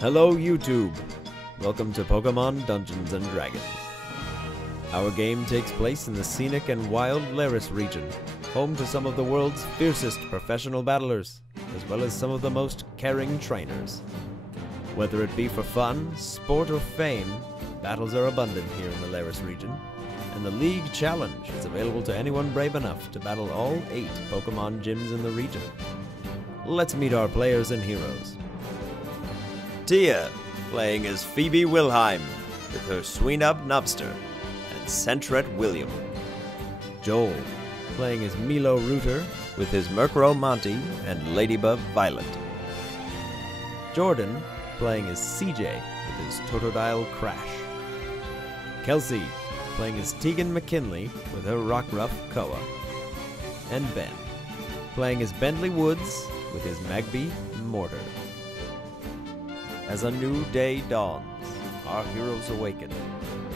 Hello YouTube! Welcome to Pokemon Dungeons & Dragons. Our game takes place in the scenic and wild Laris region, home to some of the world's fiercest professional battlers, as well as some of the most caring trainers. Whether it be for fun, sport, or fame, battles are abundant here in the Laris region, and the League Challenge is available to anyone brave enough to battle all 8 Pokemon gyms in the region. Let's meet our players and heroes. Tia, playing as Phoebe Wilhelm, with her Sweenub Nubster, and Centret William. Joel, playing as Milo Rooter, with his Murkrow Monty and Ladybug Violet. Jordan, playing as CJ, with his Totodile Crash. Kelsey, playing as Tegan McKinley, with her Rockruff Koa. And Ben, playing as Bentley Woods, with his Magby Mortar. As a new day dawns, our heroes awaken,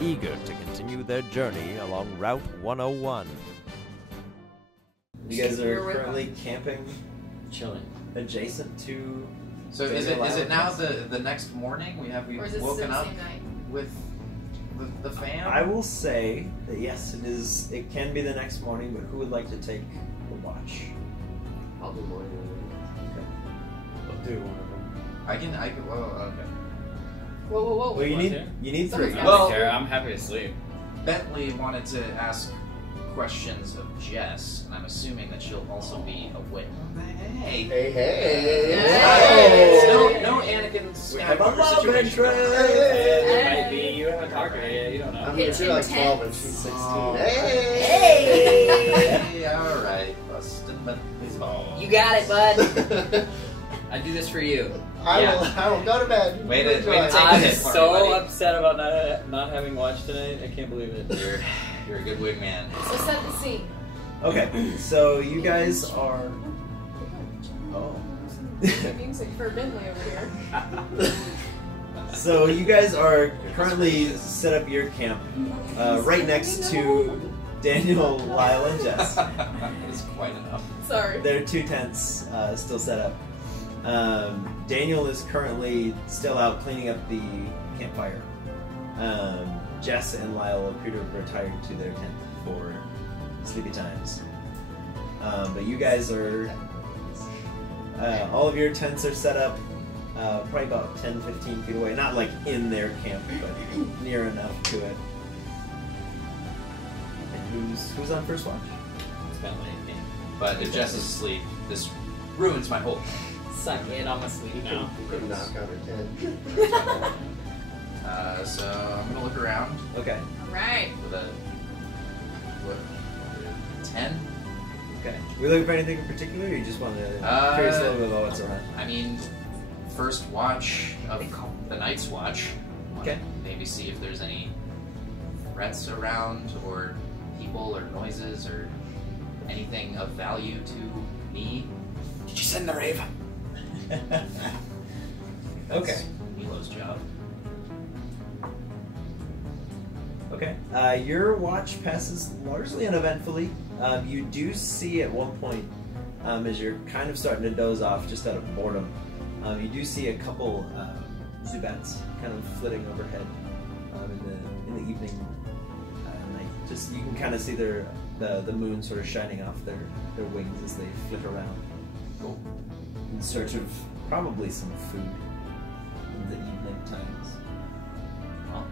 eager to continue their journey along Route 101. You guys are currently camping, chilling, adjacent to. So is it now the next morning? We've woken up with the fam? I will say that yes, it is. It can be the next morning, but who would like to take the watch? I'll do morning. Okay. I'll do one of them. I can. Whoa, okay. Whoa. Well, you need 3. Well, I'm happy to sleep. Bentley wanted to ask questions of Jess, and I'm assuming that she'll also be awake. Hey. No Anakin Skywalker situation. Might be. You haven't talked to her yet. You don't know. I'm here too, like 12 and she's 16. Oh. Hey! All right, busted Bentley's balls. You got it, bud. I do this for you. I will go to bed. Wait to take I'm the hit for me, so buddy. upset about not having watched tonight. I can't believe it. You're a good wingman. So set the scene. Okay, so you guys are. Oh. Music for Bentley over here. So you guys are currently set up your camp right next to Daniel, Lyle, and Jess. That is quite enough. Sorry. There are 2 tents still set up. Daniel is currently still out cleaning up the campfire. Jess and Lyle appear to have retired to their tent for sleepy times. But you guys are... all of your tents are set up probably about 10-15 feet away. Not like in their camp, but near enough to it. And who's on first watch? It's been late. But if Jess is asleep, this ruins my whole thing. Suck it. I'm asleep now. You could knock on her tent. So I'm gonna look around Okay. Alright. with a 10. Okay. We looking for anything in particular, or you just want to curious a little bit about what's around? I mean, first watch of the night's watch. Okay. Maybe see if there's any threats around, or people, or noises, or anything of value to me. Did you send the rave? That's Okay. Milo's job. Okay. Your watch passes largely uneventfully. You do see at one point, as you're kind of starting to doze off just out of boredom, you do see a couple Zubats kind of flitting overhead in the evening night. Just you can kind of see the moon sort of shining off their wings as they flit around, in search of probably some food in the evening times.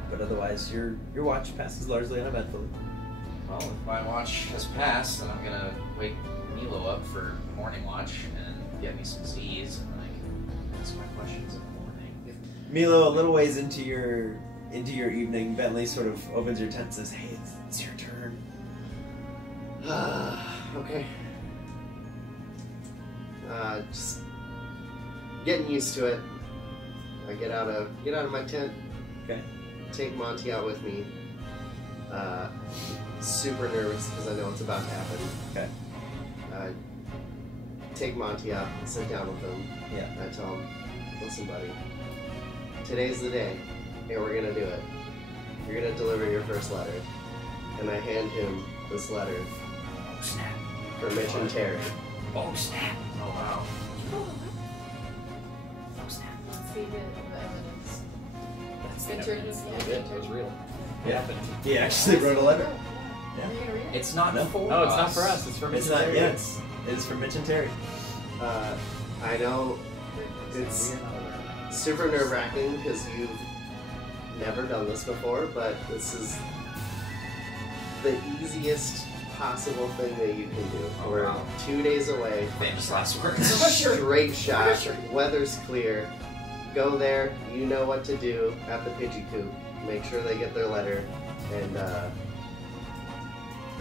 But otherwise, your watch passes largely uneventfully. Well, if my watch has passed, then I'm gonna wake Milo up for morning watch and get me some Z's, and then I can ask my questions in the morning. Milo, a little ways into your evening, Bentley sort of opens your tent and says, "Hey, it's your turn." Okay. Just getting used to it. I get out of my tent. Okay. Take Monty out with me. Super nervous because I know what's about to happen. Okay. Take Monty out, sit down with him. Yeah. I tell him, listen, buddy, today's the day, and we're gonna do it. You're gonna deliver your first letter. And I hand him this letter. Oh snap. For Mitch and Terry. Oh snap. Oh wow. Oh snap. the evidence? That's Entered. It was real. Yeah. He actually wrote a letter. Are you gonna read it? It's not No. for No, it's not us. for us. It's for It's Mr. not. Terry. Yeah, it's for Mitch and Terry. I know it's super nerve-wracking because you've never done this before, but this is the easiest possible thing that you can do. Oh, We're wow. 2 days away. Famous last words. Straight shot. Weather's clear. Go there. You know what to do at the Pidgey Coop. Make sure they get their letter, and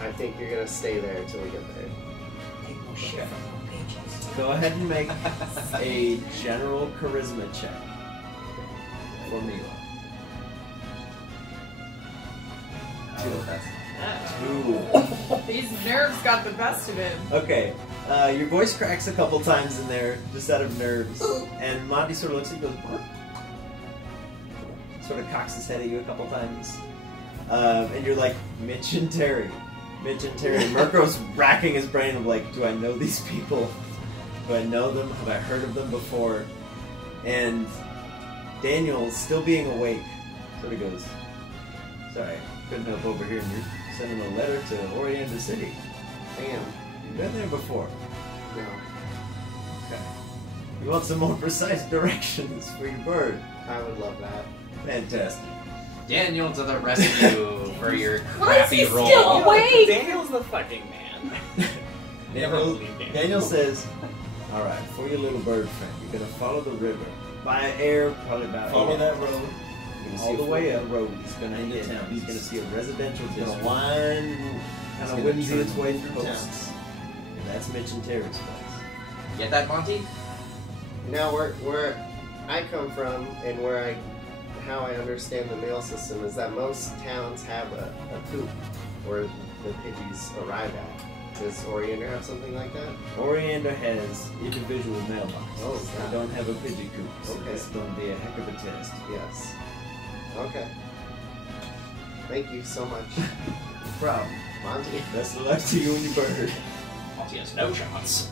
I think you're gonna stay there until we get there. Okay. Go ahead and make a general charisma check for Mila. Oh, that's Ooh. These nerves got the best of him. Okay. Your voice cracks a couple times in there, just out of nerves. And Monty sort of looks at you and goes, "Bark." Sort of cocks his head at you a couple times. And you're like, Mitch and Terry. Mitch and Terry. And Mirko's racking his brain of like, do I know these people? Do I know them? Have I heard of them before? And Daniel, still being awake, sort of goes, sorry, couldn't help over here. And you're sending a letter to Orienta City. Damn. You've been there before. No. Okay. You want some more precise directions for your bird? I would love that. Fantastic. Daniel to the rescue for your Why is he crappy role. still awake? Daniel's the fucking man. Never Daniel, believed Daniel. Daniel says, alright, for your little bird friend, you're going to follow the river. By air, probably about Follow 8 that hours. road. You're going to all see the a way up. road. He's going to into hit. town. He's going to see a residential It's gonna district. wind, Kind it's of gonna whimsy turn its way through through posts. And that's Mitch and Terry's place. Get that, Monty? Now, where I come from and how I understand the mail system is that most towns have a coop where the Pidgeys arrive at. Does Oriander have something like that? Oriander has individual mailboxes. Oh, They God. don't have a Pidgey coop, so Okay. this is going to be a heck of a test. Yes. Okay. Thank you so much, Problem. Monty. Best of luck to you and your bird. Monty has no shots.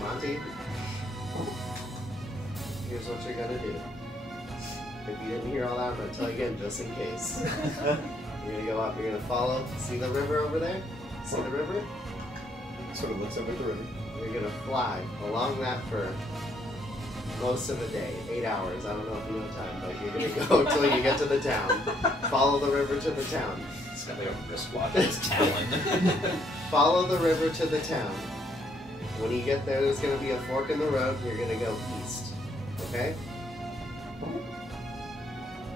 Monty, here's what you're gonna do. If you didn't hear all that, I'm gonna tell you again just in case. You're gonna go up, you're gonna follow, see the river over there? See the river? Sort of looks over at the river. You're gonna fly along that for most of the day, 8 hours. I don't know if you know time, but you're gonna go until you get to the town. Follow the river to the town. It's got like a wristwatch on his talon. Follow the river to the town. When you get there, there's gonna be a fork in the road. You're gonna go east. Okay?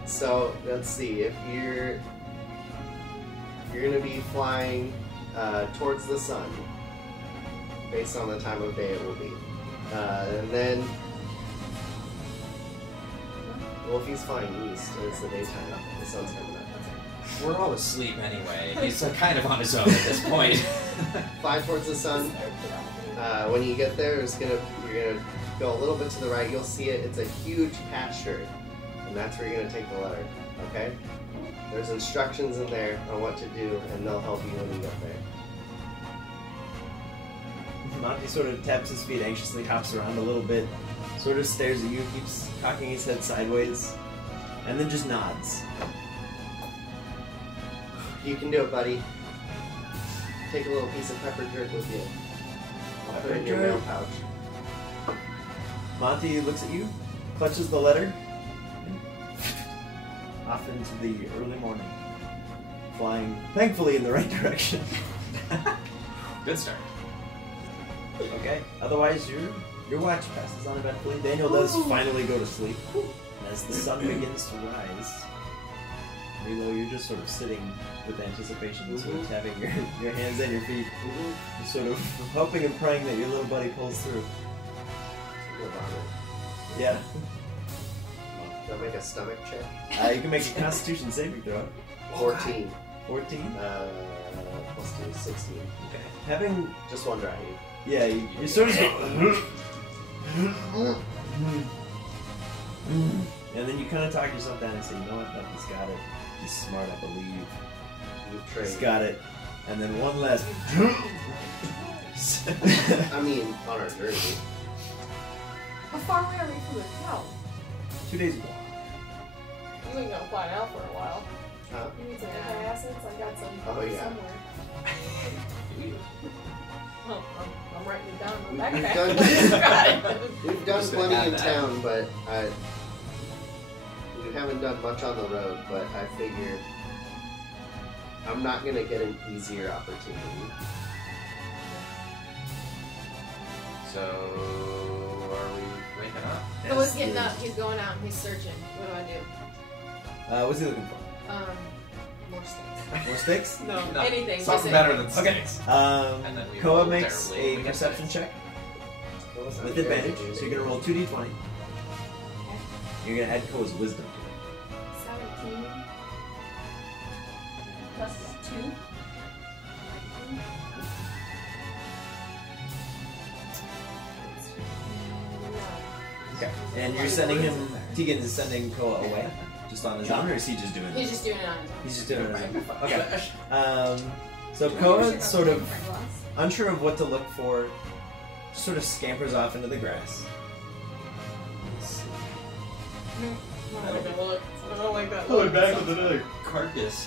So let's see. If you're gonna be flying towards the sun, based on the time of day it will be, and then. Well, if he's flying east, it's the daytime. The sun's coming up. We're all asleep anyway. He's kind of on his own at this point. Fly towards the sun. When you get there, you're gonna go a little bit to the right. You'll see it. It's a huge pasture, and that's where you're gonna take the letter. Okay? There's instructions in there on what to do, and they'll help you when you get there. Monty sort of taps his feet anxiously, hops around a little bit, sort of stares at you, keeps cocking his head sideways, and then just nods. You can do it, buddy. Take a little piece of pepper jerk with you. I'll put it in your Pepper mail jerk? pouch. Monty looks at you, clutches the letter, and off into the early morning, flying thankfully in the right direction. Good start. Okay. Otherwise, your watch passes uneventfully. Daniel does finally go to sleep, and as the sun begins to rise, Milo, you're just sort of sitting with anticipation, sort of tapping your hands and your feet, just sort of hoping and praying that your little buddy pulls through. Live on it. Yeah. Do I make a stomach check? You can make a Constitution saving throw. 14. 14. Plus 2, 16. Okay. Having Just one dry heave. yeah, you sort of. And then you kind of talk yourself down and say, you know what, nothing's got it. He's smart, I believe. You've He's trained. got it. And then one last. I mean, on our journey. How far away are we from the town? 2 days walk. You ain't gonna fly out for a while. Huh? You need some antacids? I got some Oh, yeah. somewhere. Oh, I'm writing it down in my We've backpack. We've done Just plenty add in that. town, but we haven't done much on the road. But I figure I'm not gonna get an easier opportunity. So, are we waking up? Noah's getting up. He's going out and he's searching. What do I do? What's he looking for? More sticks. More sticks? No, No, anything. Something just better anything. than sticks. And then we Koa rolled makes terribly, a we got perception six. check with advantage. So you're gonna roll 2d20. You're gonna add Koa's wisdom to 17 plus 2. it. Okay. And you're sending him. Tegan is sending Koa away, just on his own, or is he just doing He's it? just doing it on his own. He's just doing it on his own. Okay. So Koa sort of unsure of what to look for, sort of scampers off into the grass. I don't like that look. I don't like that Put look. it back with another carcass.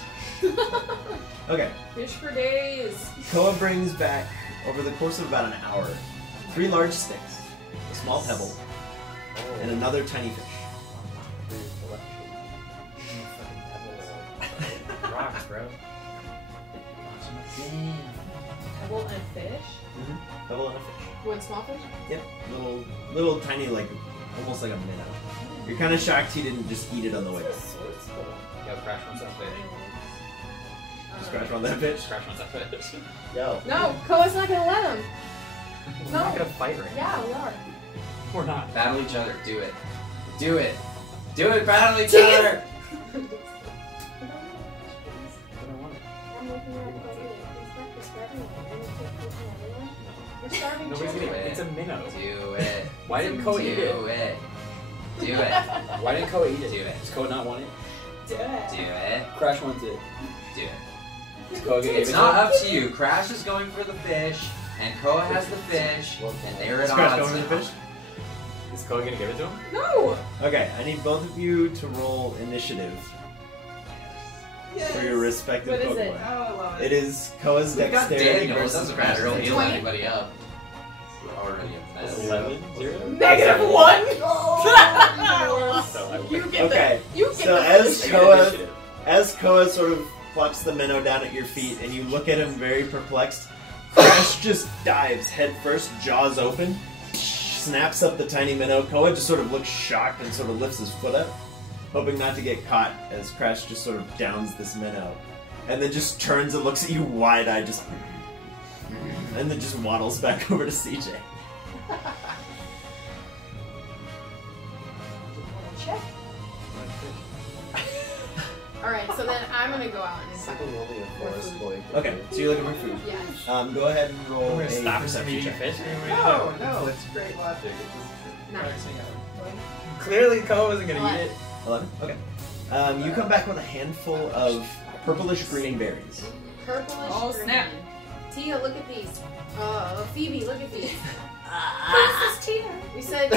Okay. Fish for days. Koa brings back, over the course of about an hour, 3 large sticks, a small pebble, and another tiny fish. Rocks, bro. Pebble and fish. Pebble and a fish. One small fish. Yep. Little tiny, like, almost like a minnow. You're kind of shocked he didn't just eat it on the way. This is so cool. Yo, Crash wants that fish. Scratch on that fish. Crash wants that fish. Yo. No, Koa's not gonna let him. We're No. not gonna fight right Yeah, we are. now. We're not. Battle each other. Do it. Do it. Do it. Battle each Chicken. other. I don't want it. I'm looking at it's breakfast for everyone. And it's breakfast for everyone. We're starving Nobody's children. gonna. It's a minnow. Do it. Why didn't Koa eat it? Do it. Do it. Why didn't Koa eat it? Do it. Does Koa not want it? Do it. Do it. Crash wants it. Do it. Is Koa gonna give It's it not to him? up to you. Crash is going for the fish, and Koa has the fish, and they're at Scratch odds going for the now. fish? Is Koa gonna give it to him? No. Okay, I need both of you to roll initiative for your respective What is Pokemon. it? Oh, I love It is Koa's We got dexterity Daniel. It versus doesn't matter. He'll Crash's heal 20? anybody up. We're already at that. 11? 0? -1. So I You get Okay, the. You get so the as fish. Koa, as Koa sort of plops the minnow down at your feet, and you look at him very perplexed, Crash just dives head first, jaws open, snaps up the tiny minnow. Koa just sort of looks shocked and sort of lifts his foot up, hoping not to get caught as Crash just sort of downs this minnow, and then just turns and looks at you wide-eyed, just, and then just waddles back over to CJ. Check. Alright, so then I'm gonna go out and I'm find. only a forest boy. Okay, so you're looking for food. Yeah. Go ahead and roll We're a gonna stop from perception eating check. fish? No, it's great logic. It's just Nice. practicing out. Clearly Koa wasn't gonna eat it. 11? Okay. You come back with a handful of purplish green berries. Purplish. Oh, green. snap. Tia, look at these. Phoebe, look at these. Princess Tia. We said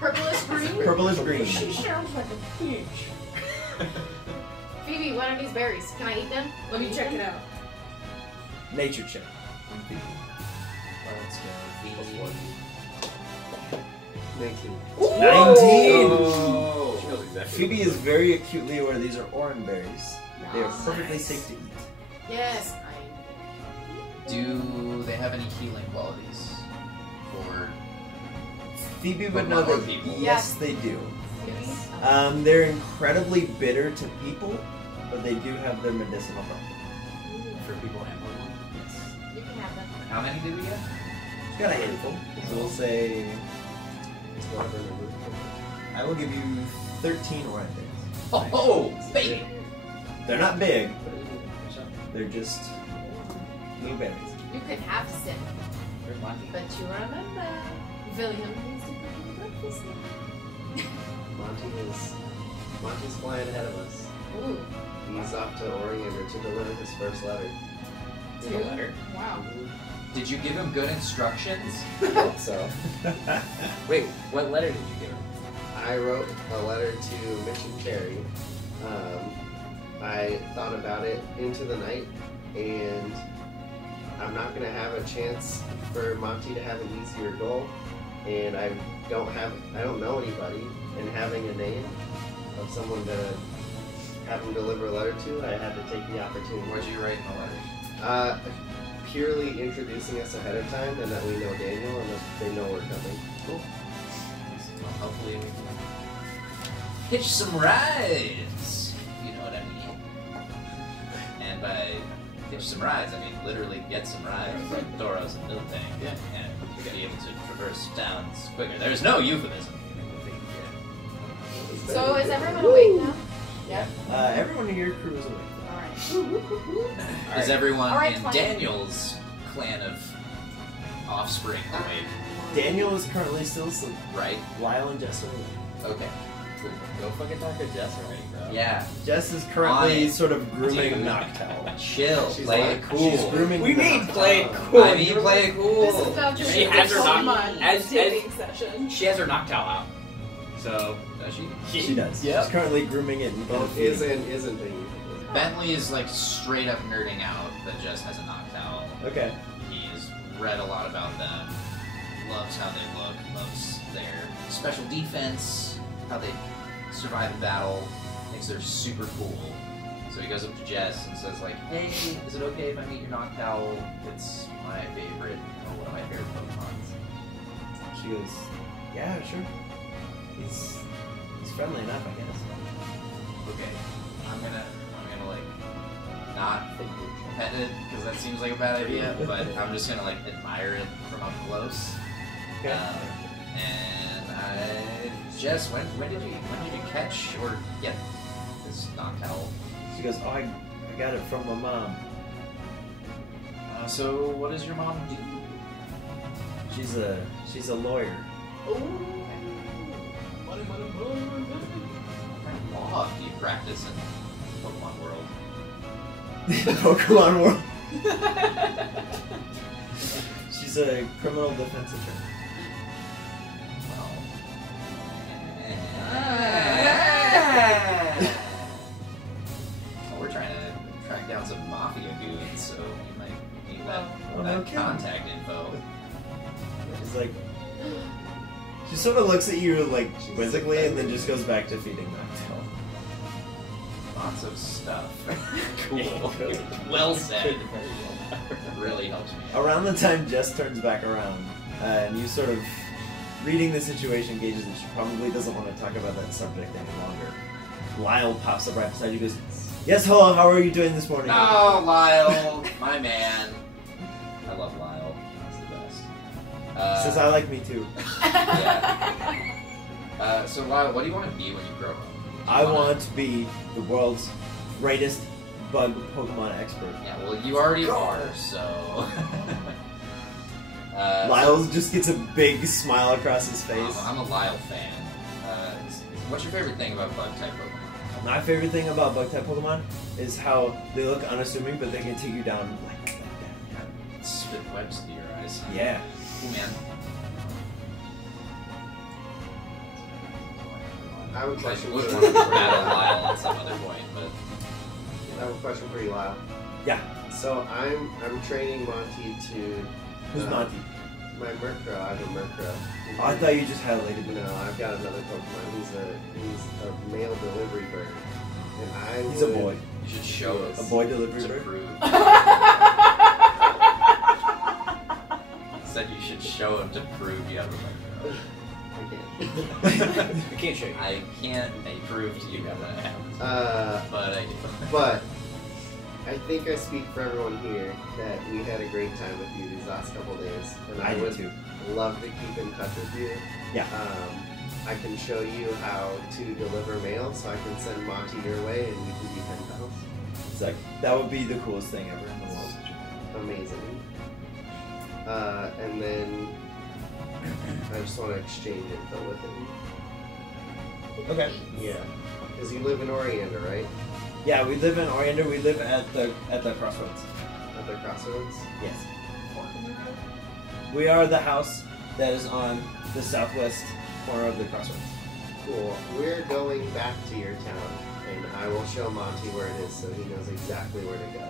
purplish green. Purplish green. She sounds like a peach. Phoebe, what are these berries? Can I eat them? Let me check it out. Nature check. Let's go. 19. 19! Oh. She knows exactly. Phoebe is very acutely aware these are orange berries. They are Nice. perfectly safe to eat. Yes. Do they have any healing qualities? For Phoebe would Pokemon know or that people? yes, they do. Phoebe? They're incredibly bitter to people, but they do have their medicinal properties. For people and Pokemon. Yes. You can have them. how many did we get? She's got a handful. So we'll say I will give you 13 orange berries. Oh, baby! They're not big, they're just little berries. You can have some, Where's Monty? but you remember, William needs to bring you breakfast now. Monty's flying ahead of us. Ooh. He's off to Oriander to deliver his first letter. Did a letter? Wow. Did you give him good instructions? I hope so. Wait, what letter did you give her? I wrote a letter to Mitch and Carrie. I thought about it into the night, and I'm not going to have a chance for Monty to have an easier goal, and I don't know anybody, and having a name of someone to have him deliver a letter to, I had to take the opportunity. What'd you write in the letter? Purely introducing us ahead of time, and that we know Daniel, and that they know we're coming. Cool. Well, hopefully we can hitch some rides. You know what I mean? And by hitch some rides, I mean literally get some rides like Doros and Miltank. Yeah. And you're gonna be able to traverse towns quicker. There's no euphemism. So is everyone awake now? Yep. Everyone in your crew is awake. Alright. Is everyone Alright, in fine. Daniel's clan of offspring awake? Daniel is currently still asleep. Right? Lyle and Jess are awake. Okay. Cool. Go fucking talk to Jess already, bro. Yeah. Jess is currently Fine. sort of grooming Dude. Noctowl. Chill. She's Play like- it cool. She's grooming We need Noctowl. play it cool. I mean, play it cool. This is about to She be has a her Pokemon as- dating session. She has her Noctowl out. So Does she? She does. Yep. She's currently grooming it and kind of Both feeding is it. and isn't being. Bentley is like straight up nerding out that Jess has a Noctowl. Okay. He's read a lot about them, loves how they look, loves their special defense, how they survive in battle, thinks they're super cool. So he goes up to Jess and says like, hey, is it okay if I meet your Noctowl? It's my favorite, or one of my favorite Pokemons. She goes, yeah, sure. He's friendly enough, I guess. Okay, I'm gonna like, not pet it, because that seems like a bad idea, but I'm just gonna like admire it from up close. Okay. And Jess, when did you catch or get this Noctowl? She goes, oh, I got it from my mom. So what does your mom do? She's a lawyer. What kind of law do you practice in Pokemon World? Pokemon World. She's a criminal defense attorney. Well, we're trying to track down some mafia goons, so we might need Oh, that no kidding. contact info. She's like, she sort of looks at you like quizzically and then just goes back to feeding Noctowl. Lots of stuff. Cool. Well said. Really helps me. Around the time Jess turns back around, and you sort of reading the situation gauges that she probably doesn't want to talk about that subject any longer. Lyle pops up right beside you and goes, yes, hello, how are you doing this morning? Oh, Lyle, my man. I love Lyle. He's the best. Says, I like me too. Yeah. So, Lyle, what do you want to be when you grow up? I want to be the world's greatest bug Pokemon expert. Yeah, well, you already are, so... Lyle just gets a big smile across his face. I'm a Lyle fan. What's your favorite thing about bug-type Pokemon? My favorite thing about bug type Pokemon is how they look unassuming, but they can take you down like that. Spit webs to your eyes. Yeah. Cool, man. I have a I question would for want to you. battle Lyle at some other point, but... I have a question for you, Lyle. Yeah. So I'm training Monty to. Who's Monty? My Murkrow. I have a Murkrow. Oh, I thought you just highlighted me. No, I've got another Pokemon. He's a male delivery bird, and I. He's a would- boy. You should show us. A boy delivery to bird? prove. Said you should show him to prove you have a Murkrow. I can't. I can't show you. I can't prove to you that I have, but I do. But I think I speak for everyone here that we had a great time with you these last couple days, and I I did would too. love to keep in touch with you. Yeah. I can show you how to deliver mail, so I can send Monty your way, and you can be pen pals. It's like, that would be the coolest thing ever in the world. Amazing. And then I just want to exchange info with him. Okay. Yeah. Because you live in Oriander, right? Yeah, we live in Oriander. We live at the crossroads. At the crossroads? Yes. We are the house that is on the southwest corner of the crossroads. Cool. We're going back to your town, and I will show Monty where it is so he knows exactly where to go.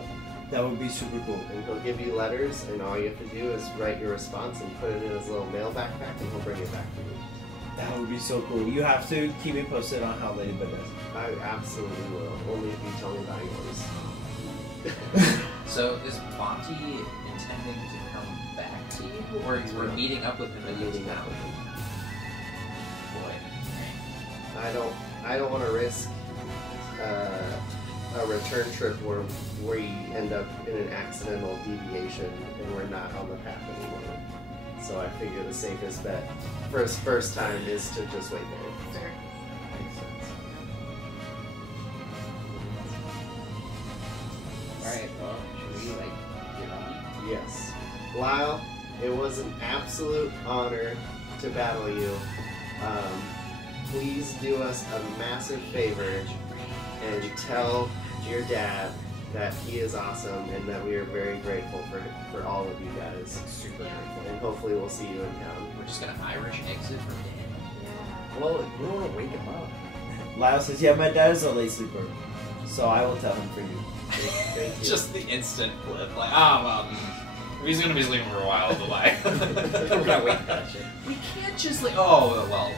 That would be super cool. And he'll give you letters, and all you have to do is write your response and put it in his little mail backpack, and he'll bring it back to you. That would be so cool. You have to keep me posted on how Ladybug does. I absolutely will, only if you tell me buying orders. So is Monty intending to come back to you, or we're meeting up with him in Meeting up town? with him. Boy, I don't want to risk a return trip where we end up in an accidental deviation and we're not on the path anymore. So I figure the safest bet for his first time is to just wait there. fair. Makes sense. Alright, well, should we, like, get on? Yes. Lyle, it was an absolute honor to battle you. Please do us a massive favor and tell your dad that he is awesome and that we are very grateful for all of you guys. Super Yeah. grateful. And hopefully we'll see you in town. We're just gonna Irish exit from Dan. Yeah. Well, we don't want to wake him up. Lyle says, yeah, my dad is a late sleeper. So I will tell him for you. Thank you. Just the instant flip, like, well, if he's gonna be sleeping for a while, bye. We're gonna wake that shit. We can't just like, oh, well,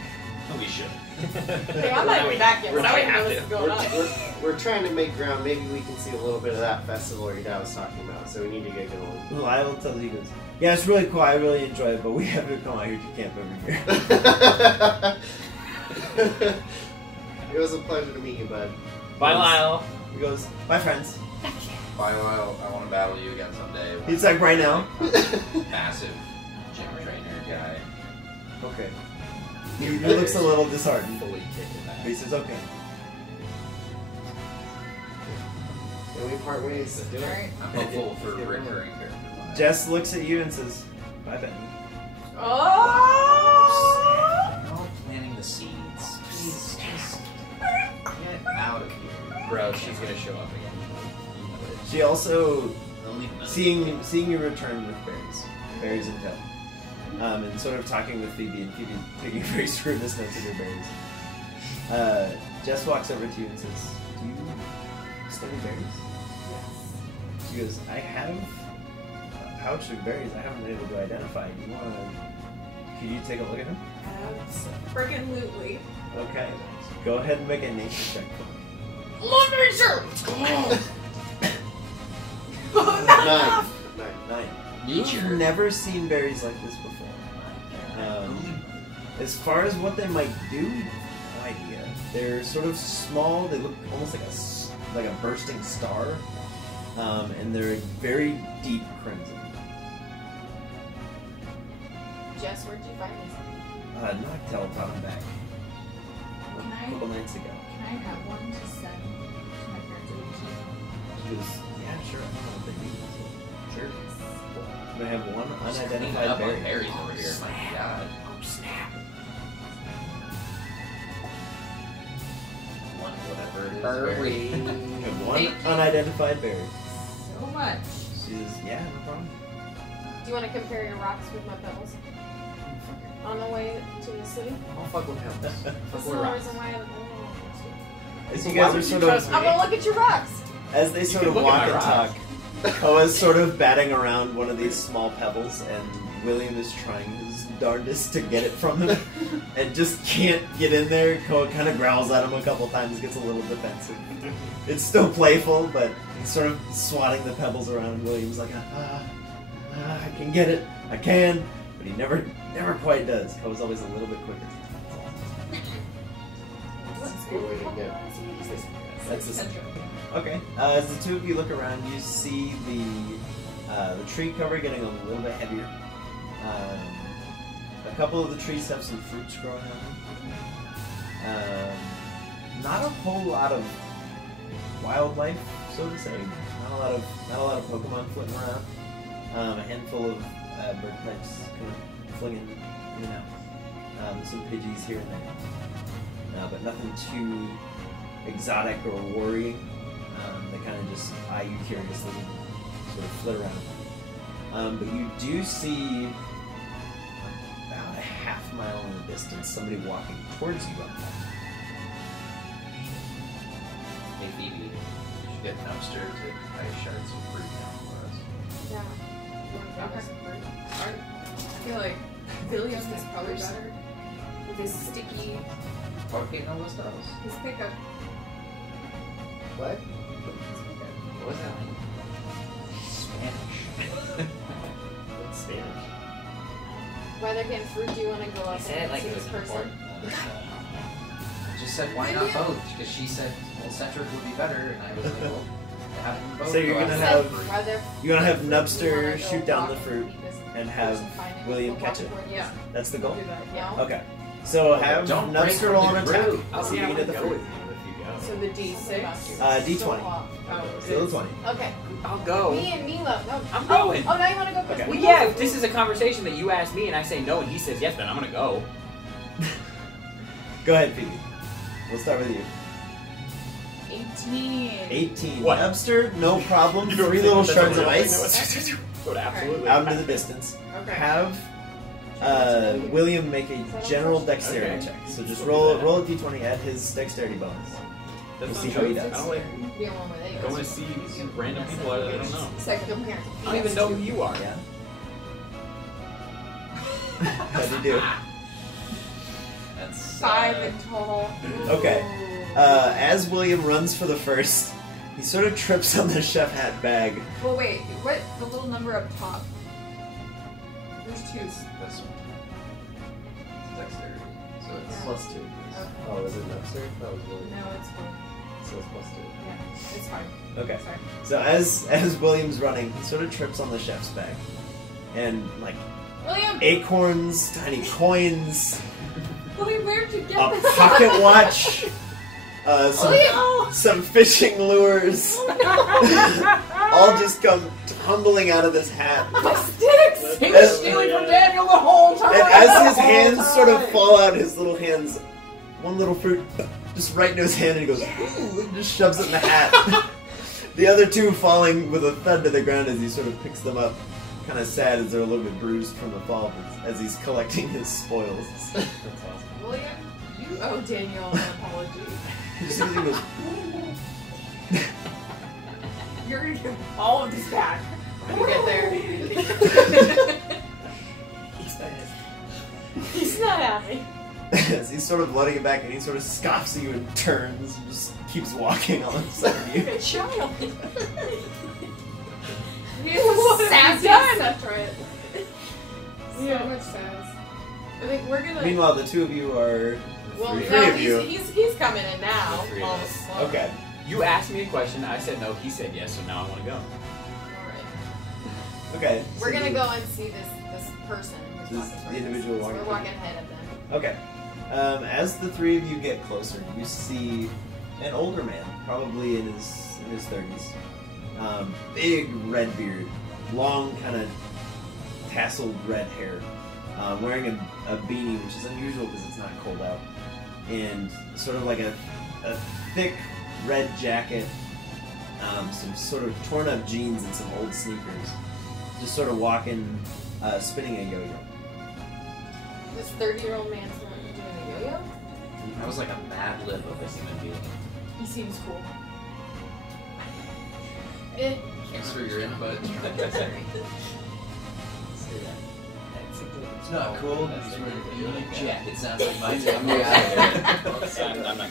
we should. Hey, I'm not even back yet, so We're not I don't gonna know have what's to. going on. We're trying to make ground. Maybe we can see a little bit of that festival your dad was talking about. So we need to get going. Lyle tells you, he goes, yeah, it's really cool. I really enjoy it, but we have to come out here to camp every year. It was a pleasure to meet you, bud. Bye, Lyle. He goes, bye, friends. Bye, Lyle. I want to battle you again someday. He's like, right now. Massive gym trainer guy. Okay. He looks a little disheartened. Fully kicking But that. he says, okay. Can we part ways? Let's do it. Alright. I'm hopeful for recurring character. Jess looks at you and says, bye, Benny. Oh! You're all planting the seeds. Please, just get out of here. Bro, she's gonna show up again. You know it. She also, They'll leave none. seeing you return with berries and tow, and sort of talking with Phoebe, and Phoebe taking very scrutinous notes of your berries. Jess walks over to you and says, do you study berries? Yes. She goes, I have a pouch of berries I haven't been able to identify. Do you want to, could you take a look at them? Friggin' Okay. Go ahead and make a nature check for me. Nine. 9. Nature. You've never seen berries like this before. As far as what they might do, no idea. They're sort of small. They look almost like a bursting star, and they're a very deep crimson. Jess, where'd you find this? Noctel taught him back a couple nights ago. Can I have one to send to my parents to keep? She goes, yeah, sure. I don't know what they do. So, sure. I'm gonna have one Just cleaning unidentified up on berry. berries over here. My God. Oh snap! One whatever it is. Berry. You have one Thank you. unidentified berry. So much. She says, yeah, no problem. Do you want to compare your rocks with my pebbles? On the way to the city? I'll fuck with him. That's Fuck the with only rocks. reason why As So you why guys are would you sort trust of, I'm gonna look at your rocks! as they sort can of look at walk my and rock. talk, Koa's sort of batting around one of these small pebbles, and William is trying his darndest to get it from him, and just can't get in there. Koa kind of growls at him a couple times, gets a little defensive. It's still playful, but he's sort of swatting the pebbles around, and William's like, I can get it, I can, but he never quite does. Koa's always a little bit quicker. That's a good way to get. That's the center. Okay. As the two of you look around, you see the tree cover getting a little bit heavier. A couple of the trees have some fruits growing on them. Not a whole lot of wildlife, so to say. Not a lot of Pokemon flitting around. A handful of bird types kind of flinging in and out. Some Pidgeys here and there. But nothing too exotic or worrying. They kind of just eye you curiously and sort of flit around. But you do see about a half mile in the distance, somebody walking towards you on that. Hey Phoebe, you should get Nubster to ice shards some fruit down for us. Yeah. You want to grab us some fruit? I feel like William is probably better with his sticky, ¿Por qué no los dos? his pickup. What? What was that like? Spanish. What's Spanish? While they're getting fruit, do you want to go up and see this person? I just said, why not both? Because she said, well, Centric would be better, and I was like, well, have them both. So you're go gonna outside. have- You're gonna have Nubster shoot down the fruit and have William catch it. Yeah. That's the goal? Do that. Yeah. Okay. So have Don't break Nubster roll an the attack. fruit. I'll see You how get we the go fruit. with you if you go. So the D6. D20. Oh, Still a 20. Okay. I'll go. Me and Mila. No. I'm going. Oh, now you want to go? Okay. Well, yeah, if this is a conversation that you ask me and I say no and he says yes, then I'm gonna go. Go ahead, Phoebe. We'll start with you. 18. 18. What? Nubster, no problem. You don't 3 think little that's shards of what I ice know. Would absolutely. out into the distance. Okay. Have William make a general dexterity Okay. check. So just roll a d20, add his dexterity bonus. That's We'll see not how he true. does. I don't like Be alone with it. going to see random people I don't know. Second. Your parents. I don't even know who you are. Yeah. How'd you do? That's 5 in total. Okay. As William runs for the first, he sort of trips on the chef hat bag. Well, wait. What? The little number up top. There's 2. This one. It's dexterity. So it's Plus 2. Oh, is it Nubster? That was really. No, it's 1. So it's plus 2. Yeah, it's fine. Okay. Sorry. So as William's running, he sort of trips on the chef's bag, and like William! acorns, tiny coins, William, where'd you get a this? pocket watch, William! some fishing lures, all just come tumbling out of this hat. My sticks! He was stealing from Daniel the whole time. And as his hands sort of fall out, his little hands, one little fruit just right into his hand, and he goes, ooh, and just shoves it in the hat. The other 2 falling with a thud to the ground as he sort of picks them up, kind of sad as they're a little bit bruised from the fall as he's collecting his spoils. That's awesome. William, you owe Daniel an apology. He just he goes, You're gonna give all of this back when you get there. He's not happy. as he's sort of letting it back, and he sort of scoffs at you and turns and just keeps walking alongside of you. Like a child. What have you done? Separate. So Yeah. much sass. I think we're gonna. Meanwhile, the 2 of you are Well, three no, of you. he's coming in now. Three of All us. slow. Okay. You asked me a question, I said no, he said yes, so now I want to go. Alright. Okay. We're so gonna you- go and see this person who's This- walking the towards us. individual So walking we're towards walking ahead of them. Okay. As the 3 of you get closer, you see an older man, probably in his 30s. Big red beard, long kind of tasseled red hair, wearing a beanie, which is unusual because it's not cold out, and sort of like a thick red jacket, some sort of torn up jeans and some old sneakers. Just sort of walking, spinning a yo-yo. This 30-year-old man's not doing a yo-yo? That was like a mad lib of a human being. He seems cool. Eh. Thanks for your input. It's not cool. He's wearing a beanie jacket. Sounds like my I'm not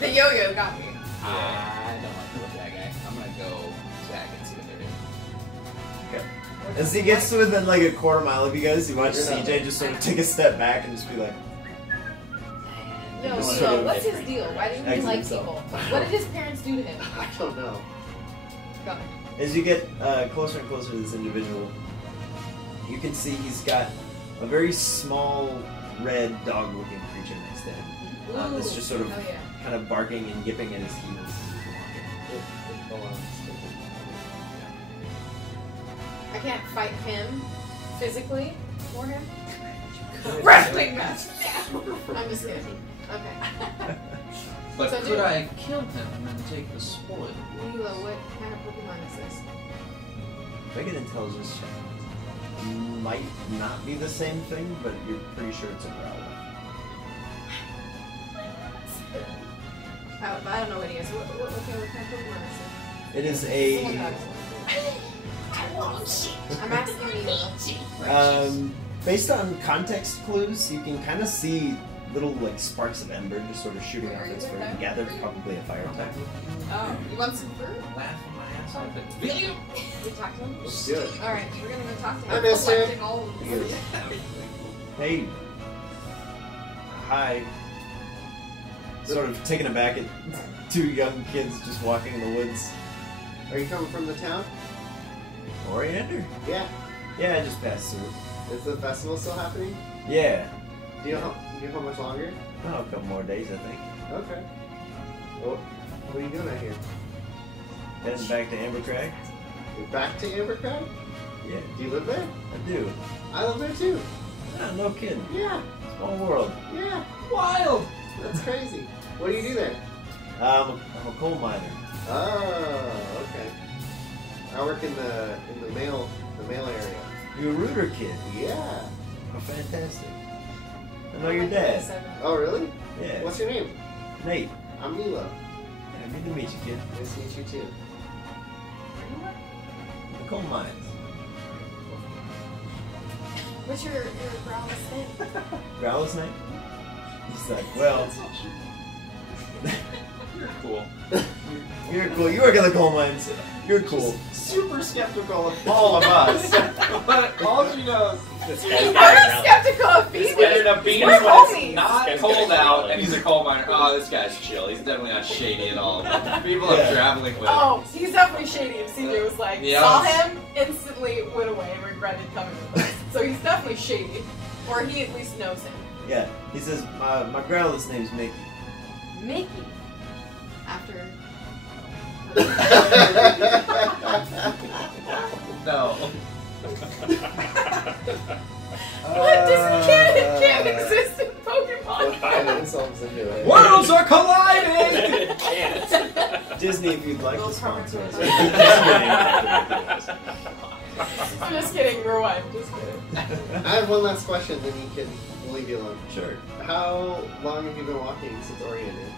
The gonna. yo-yo got me. I don't like to look at that guy. I'm gonna go back and see what they're doing. As he gets to within like a quarter mile of you guys, you watch You're not- CJ just sort of take a step back and just be like, No, Just Milo, sort of what's his deal? Why didn't he exit like himself. people? What did his parents do to him? I don't know. Go. as you get closer and closer to this individual, you can see he's got a very small red dog-looking creature next to him. That's just sort of Oh, yeah. kind of barking and yipping at his heels as he's walking. Go on, stupid. I can't fight him physically for him. Wrestling match. I'm just kidding. Okay. But So could do- I kill him and then take the spoil? Milo, what kind of Pokemon is this? Make an intelligence check. Might not be the same thing, but you're pretty sure it's a Growlithe. I don't know what he is. What kind of Pokemon is It is it? a. I'm asking you. Based on context clues, you can kind of see little like sparks of ember just sort of shooting out its fur. You gather it's probably a fire type. Oh, you want some fruit? Laugh on my ass off. William! We talk to him? Let's do it. Alright, we're gonna go talk to him. I miss him. Collecting all of He goes, them. hey. Hi. Sort of taken aback at two young kids just walking in the woods. Are you coming from the town? Oriander? Yeah. Yeah, I just passed through. Is the festival still happening? Yeah. Do you know how much longer? Oh, a couple more days, I think. Okay. Well, what are you doing out here? Heading back to Ambercrag? You're back to Ambercrag? Yeah, Do you live there? I do. I live there too. Ah, no kidding. Yeah. Small world. Yeah. Wild! That's crazy. What do you do there? I'm a coal miner. Oh, okay. I work in the mail area. You a rooter kid? Yeah. Oh, fantastic. I know your dad. Oh, really? Yeah. What's your name? Nate. I'm Milo. Happy to meet you, kid. Nice to meet you too. The coal mines. What's your growl's name? Growl's name? He's like, well, You're cool. you're cool. You work in the coal mines. You're cool. Super skeptical of all of us. But all she knows This I'm guy's got skeptical of is Phoebe. ended up being We're when it's homies. not This guy's cold got out growling. and he's a coal miner. Oh, this guy's chill. He's definitely not shady at all. People Yeah. I'm traveling with. Oh, he's definitely shady. If CJ was like, Yeah. saw him, instantly went away and regretted coming with us. So he's definitely shady. Or he at least knows him. Yeah. He says, my growl's name's Mickey. Mickey. After. No. What? Disney can't exist in Pokemon. Find themselves into it. Worlds are colliding! Can't. Disney, if you'd like to Little sponsor us. cartoon. I'm just kidding. Rewind. Just kidding. I have one last question, then we'll leave you alone. Sure. How long have you been walking since Oriander?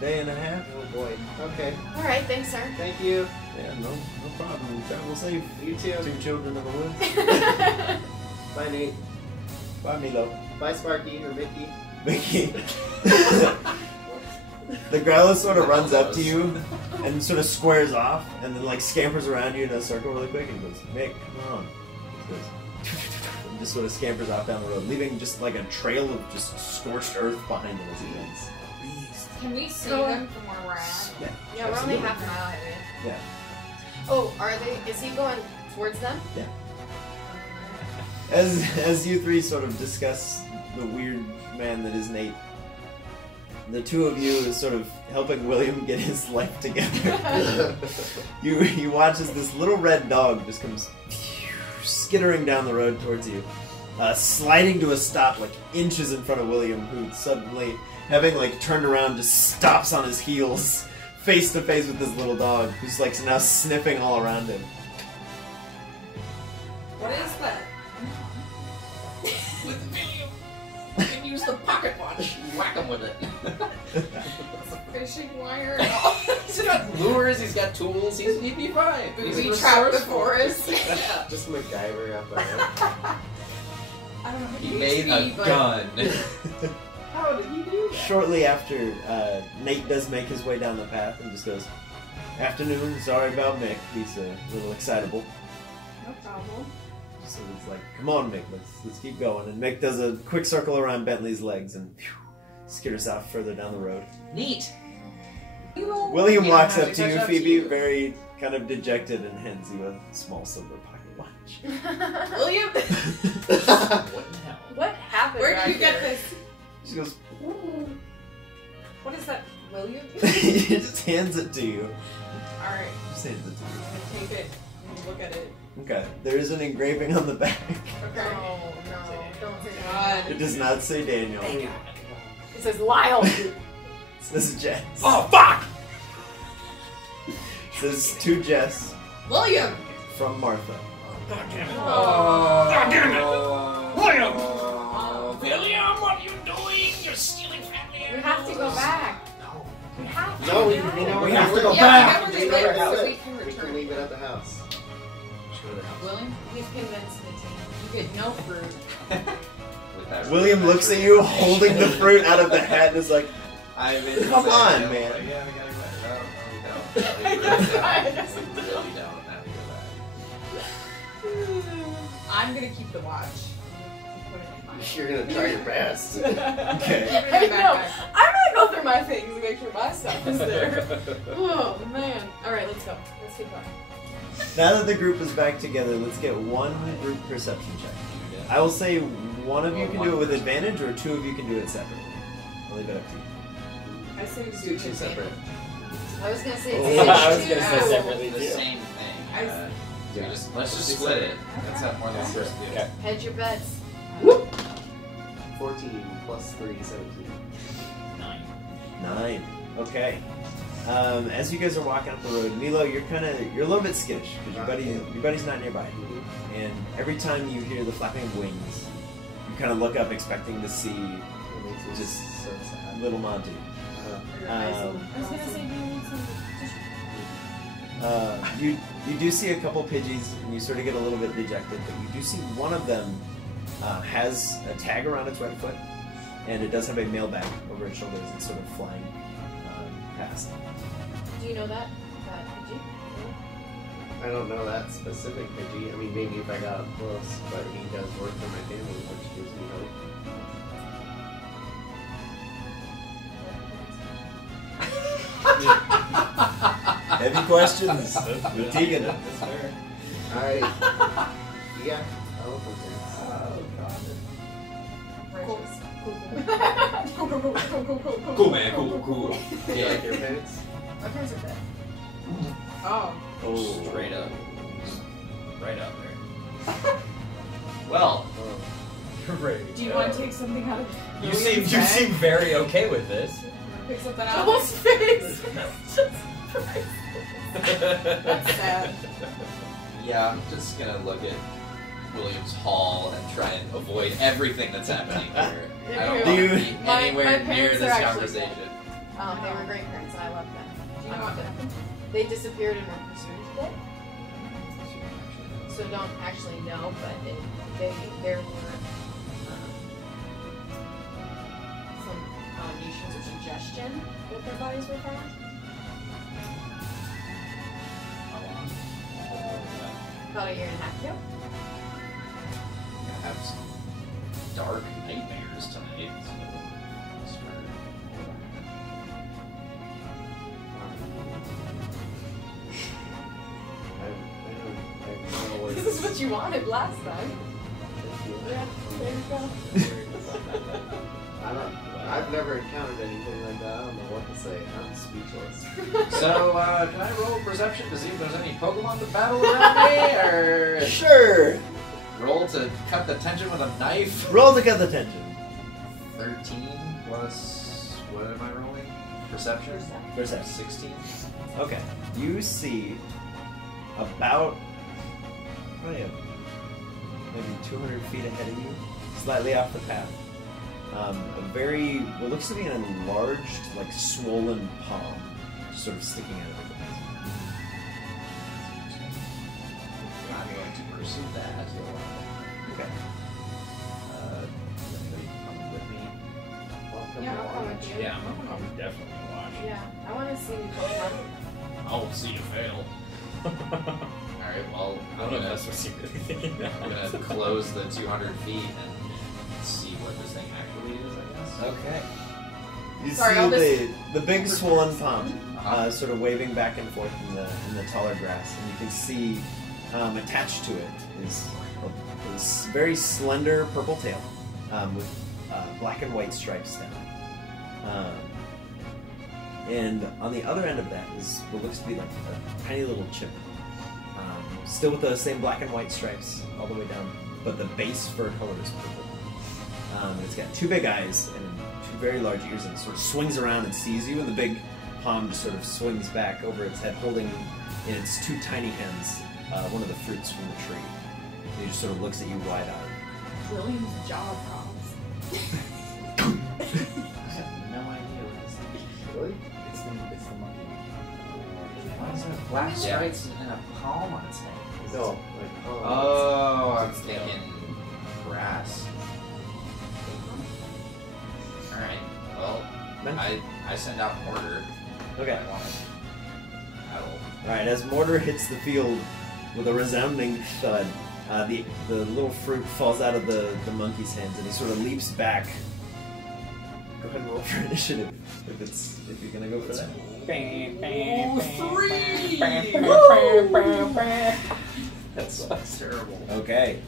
Day and a half. Oh boy. Okay. Alright, thanks, sir. Thank you. Yeah, no problem. Travel safe. You too. Two children in the woods. Bye, Nate. Bye, Milo. Bye, Sparky or Mickey. Mickey. The growler sort of runs up to you and sort of squares off and then like scampers around you in a circle really quick and goes, Mick, come on. He goes, and just sort of scampers off down the road, leaving just like a trail of just scorched earth behind him as he ends. Can we see them from where we're at? Yeah. Yeah, we're only absolutely. half a mile ahead. Yeah. Oh, is he going towards them? Yeah. As you three sort of discuss the weird man that is Nate, the two of you is sort of helping William get his life together. You watch as this little red dog just comes skittering down the road towards you, sliding to a stop like inches in front of William, who suddenly, having like turned around, just stops on his heels, face to face with this little dog, who's like now sniffing all around him. What is that? With William, you can use the pocket watch. Whack him with it. Fishing wire. He's got lures, he's got tools, he'd be fine. We trapped the forest. Yeah. Just MacGyver up there. I don't know. He made a but gun. How did he do that? Shortly after, Nate does make his way down the path and just goes, "Afternoon, sorry about Mick. He's a little excitable." No problem. So it's like, "Come on, Mick, let's keep going." And Mick does a quick circle around Bentley's legs and skitters off further down the road. Neat. William You walks don't up have to to you, catch up Phoebe, to you. very kind of dejected, and hands you a small silver pocket watch. William, What in hell? What happened? where back did you get here? this? She goes, What is that, William? he just hands it to you. Alright, Just hands it to I'm gonna take it and look at it. you. Okay, there is an engraving on the back. No, Okay. no, don't say God. It does not say Daniel. Thank God. It says Lyle. It says Jess. Oh, fuck! It says to Jess William! from Martha. Oh. William! William, what are you doing? You're stealing family We have to go back. No, No, we have to go Yeah, back. we We never can leave, so we we can can return. leave it at the house. Just go to the house. William, we've convinced the team. You get no fruit. With that William really looks at nice you recommendation. holding the fruit out of the hat and is like, I've been Come saying, on, no, man. like, yeah, we gotta go back. No, we don't. That's fine. We really don't. Now we go back. I'm gonna keep the watch. Put it in my You're gonna try your best. okay. Keep it in my No, backpack. I'm gonna go through my things and make sure my stuff is there. Oh man. Alright, let's go. Let's keep going. Now that the group is back together, let's get one group perception check. I will say one of you can do it with advantage, or two of you can do it separately. I'll leave it up to you. I say we Let's do do two separate. I was gonna say Oh, it's I was gonna say separately The too. same thing. I- So let's just split it. Let's have more than one person do it. Okay. Hedge your bets. 14 plus 3, 17. 9. Okay. As you guys are walking up the road, Milo, you're a little bit skittish because your buddy's not nearby, and every time you hear the flapping of wings, you kind of look up expecting to see It makes me Just so sad. little Monty. I was gonna say, do you need some tissue? You do see a couple Pidgeys, and you sort of get a little bit dejected, but you do see one of them has a tag around its right foot, and it does have a mailbag over its shoulder as it's sort of flying past. Do you know that? Pidgey? I don't know that specific Pidgey. I mean, maybe if I got up close, but he does work for my family, which gives me hope. Heavy questions with Tegan. That's fair. Alright. Yeah, elephant dance. Cool. Cool, man. Cool. Do you like your pants? My parents are dead. Oh. Oh, Straight up. Right out there. Well, Oh. Right. Do you want to take something out of You William's seem bag? very okay with this. Pick something out. Joel's face. That's sad. yeah, I'm just gonna look at Williams Hall and try and avoid everything that's happening here. I don't want Dude. to be My anywhere near parents this are actually conversation. They were great parents, and I loved them. Do you know what happened? They disappeared and were presumed dead. So don't actually know, but there were some allegations or suggestion that their bodies were found. How long? About a year and a half ago. I have some dark nightmares tonight. So I don't know what This is what you wanted last time. Yeah, there you go. I've never encountered anything like that. I don't know what to say. I'm speechless. So, can I roll perception to see if there's any Pokemon to battle around me, or sure. roll to cut the tension with a knife? Roll to cut the tension. 13 plus, what am I rolling? Perception? Perception. 16. Okay. You see about probably maybe 200 feet ahead of you, slightly off the path. A very, what looks to be an enlarged, like swollen palm, just sort of sticking out of the I'm going to pursue that. Okay. Is anybody coming with me? Welcome Yeah, I'll along. come with you. Yeah, I'm definitely watching. Yeah, I want to see you Pokemon. I won't see you fail. Alright, well, I don't know if that's what you really think. I'm gonna close the 200 feet and see what this thing actually is, I guess. Okay. You Sorry, I'll see the big swollen palm Uh-huh. sort of waving back and forth in the taller grass, and you can see attached to it is a very slender purple tail with black and white stripes down. And on the other end of that is what looks to be like a tiny little chip. Still with those same black and white stripes all the way down, but the base fur color is purple. It's got two big eyes and two very large ears, and it sort of swings around and sees you, and the big palm just sort of swings back over its head, holding in its two tiny hands one of the fruits from the tree. And he just sort of looks at you wide-eyed. William's jaw drops. I have no idea what this thing is. Really? It's the monkey. Why is there black stripes and a palm on its head? No, like, Oh, I was thinking grass. Alright, well, I send out Mortar. Okay. I want to battle. Alright, as mortar hits the field with a resounding thud, the little fruit falls out of the monkey's hands and he sort of leaps back. Go ahead and roll for initiative if you're gonna go for that. That's terrible. Okay.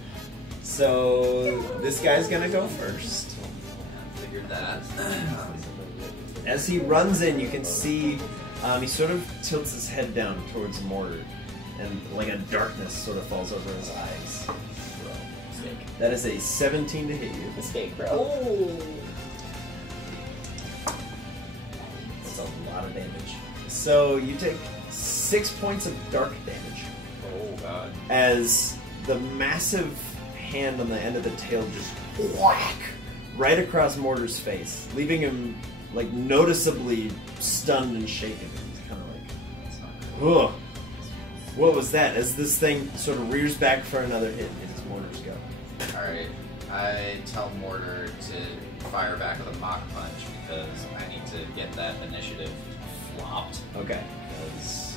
So this guy's gonna go first. Figured that. As he runs in, you can see he sort of tilts his head down towards Mortar, and like a darkness sort of falls over his eyes. Mistake. That is a 17 to hit you. Mistake, bro. That's a lot of damage. So you take 6 points of dark damage Oh god. as the massive hand on the end of the tail just whack right across Mortar's face, leaving him like noticeably stunned and shaken. He's kind of like, That's not good. ugh. What was that? As this thing sort of rears back for another hit, it is Mortar's go. Alright, I tell Mortar to fire back with a mock punch because I need to get that initiative flopped. Okay. Because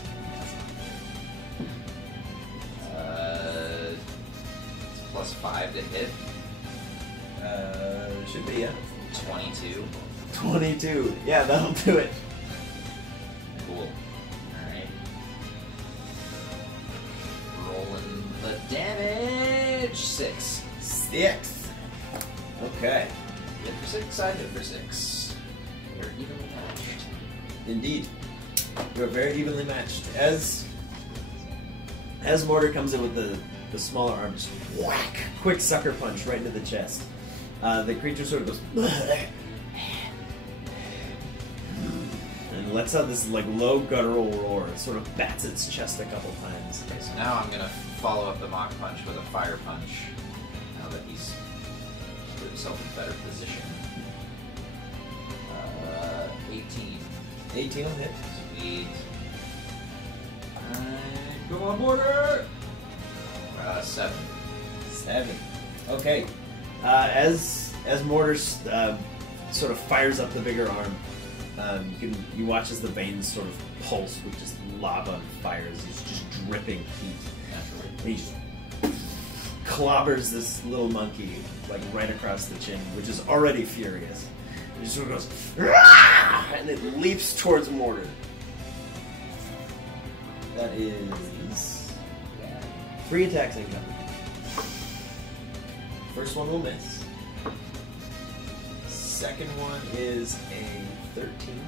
it's +5 to hit. Should be, yeah. 22. 22. Yeah, that'll do it. Cool. Alright. Rolling the damage. 6. 6. Okay. Hit for 6, I hit for 6. We're evenly matched. Indeed. You're very evenly matched. As Mortar comes in with the smaller arm, just whack! Quick sucker punch right into the chest. The creature sort of goes and lets out this like low guttural roar. It sort of bats its chest a couple times. Okay, so now I'm gonna follow up the mock punch with a fire punch. Now that he's put himself in better position. 18. 18 will hit. Sweet. Come on, Mortar! 7. 7. Okay. As Mortar sort of fires up the bigger arm, you watch as the veins sort of pulse with just lava and fires. It's just dripping heat. Naturally. And he just clobbers this little monkey like right across the chin, which is already furious. It just sort of goes, "Rah!" And it leaps towards Mortar. That is 3 attacks incoming. First one will miss. Second one is a 13.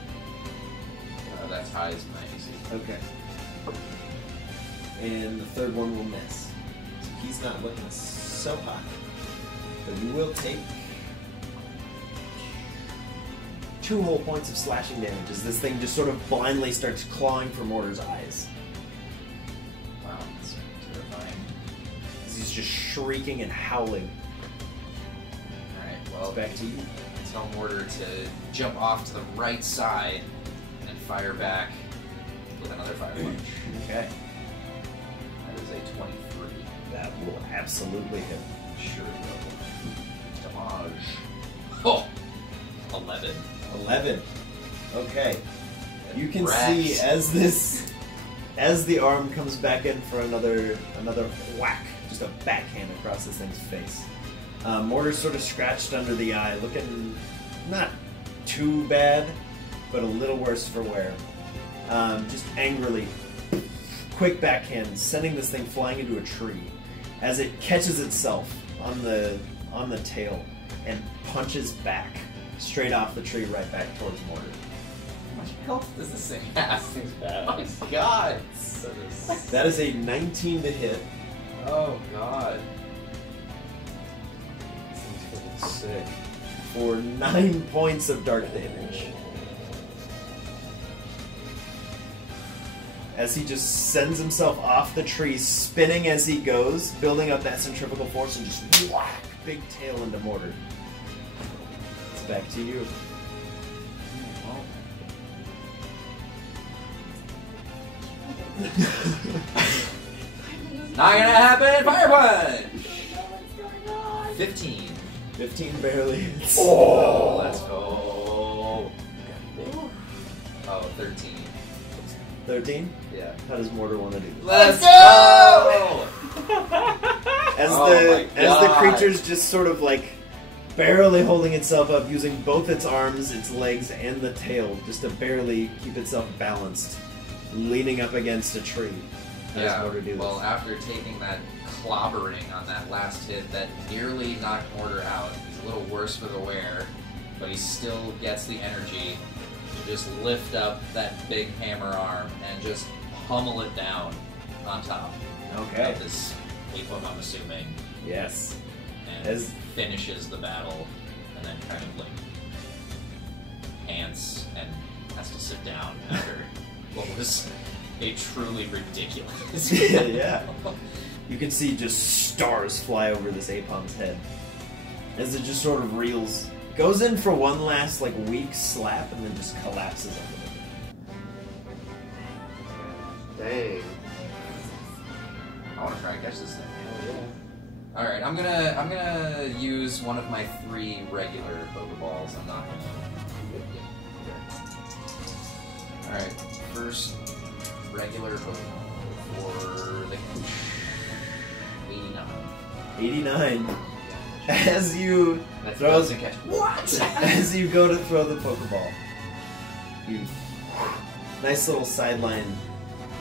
That's high as my AC. Okay. And the third one will miss. So he's not looking so hot. But you will take 2 whole points of slashing damage as this thing just sort of blindly starts clawing for Mortar's eyes. Wow, that's terrifying. As he's just shrieking and howling. Alright, well, Back to you. tell Mortar to jump off to the right side and fire back with another fire punch. Okay. That is a 23. That will absolutely hit. Sure will. Damage. Oh! 11. 11. Okay. You can Wrecked. see as the arm comes back in for another whack, just a backhand across this thing's face. Mortar's sort of scratched under the eye, looking not too bad, but a little worse for wear. Just angrily, quick backhand, sending this thing flying into a tree as it catches itself on the tail and punches back straight off the tree right back towards Mortar. How much health does this thing have? Thing's bad. Oh my god! That is a 19 to hit. Oh god. This thing's fucking sick. For 9 points of dark damage. As he just sends himself off the tree, spinning as he goes, building up that centrifugal force, and just whack, big tail into Mortar. It's back to you. Well, Not gonna happen! Fire punch! 15. 15 barely hits. Oh, let's go. Oh, 13. 13? Yeah. How does Mortar want to do this? Let's go! As Oh the my as the God. creature's just sort of like barely holding itself up, using both its arms, its legs, and the tail just to barely keep itself balanced, leaning up against a tree. How does Yeah, Mortar do well, this? after taking that clobbering on that last hit that nearly knocked Mortar out, it's a little worse for the wear, but he still gets the energy to just lift up that big hammer arm and just pummel it down on top Okay. of this Weepup, I'm assuming, Yes. and As- finishes the battle, and then kind of like pants and has to sit down after what was a truly ridiculous Yeah. You can see just stars fly over this Apon's head as it just sort of reels, goes in for one last like weak slap, and then just collapses under it. Dang. I want to try and catch this thing. All right, I'm gonna use one of my 3 regular Pokeballs. I'm not gonna. All right, first regular Pokeball for the 89. 89. As you That throw doesn't catch. what? As you go to throw the Pokeball, you nice little sideline.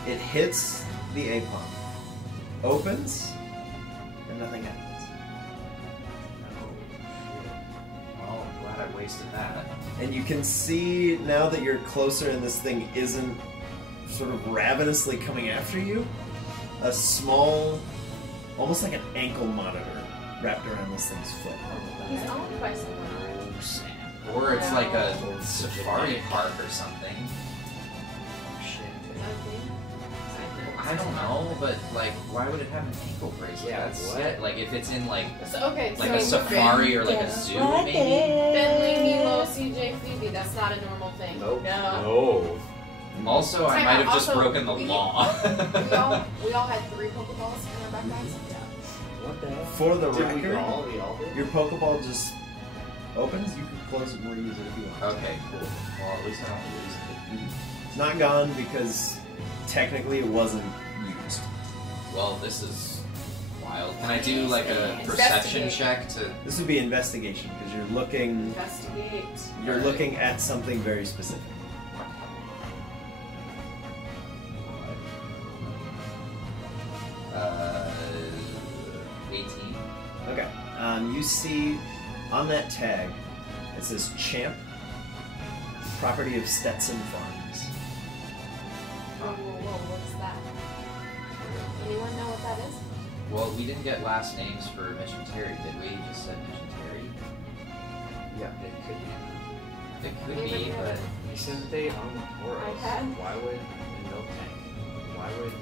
It hits the Apon, opens, and nothing happens. Well, I'm glad I wasted that. And you can see now that you're closer and this thing isn't sort of ravenously coming after you, a small, almost like an ankle monitor wrapped around this thing's foot. He's owned by someone. Or it's like a Oh, safari park or something. Is that a thing? I don't know, but like, why would it have an ankle bracelet? Yeah, That's what? it. Like, if it's in like Okay, a so safari or like a zoo, maybe. Bentley, Milo, CJ, Phoebe, that's not a normal thing. Nope. No. No. Also, I Time might out. have just Also, broken the we- law. We all had 3 Pokeballs in our backpacks. What the hell? For the Did we record, all? We all did? your Pokeball just opens. You can close it and reuse it if you want. Okay, cool. Well, at least I don't lose it. It's not gone because technically it wasn't used. Well, this is wild. Can I do like a perception Investigate. check to? This would be investigation because you're looking. Investigate. You're Alright. looking at something very specific. Uh, 18. Okay. You see on that tag, it says Champ, property of Stetson Farms. Whoa, what's that? Anyone know what that is? Well, we didn't get last names for Mitch and Terry, did we? You just said Mitch and Terry. Yeah, it could be. It could Anybody be, have but it? You said that they own Tauros. iPad? Why would a milk tank? Why would?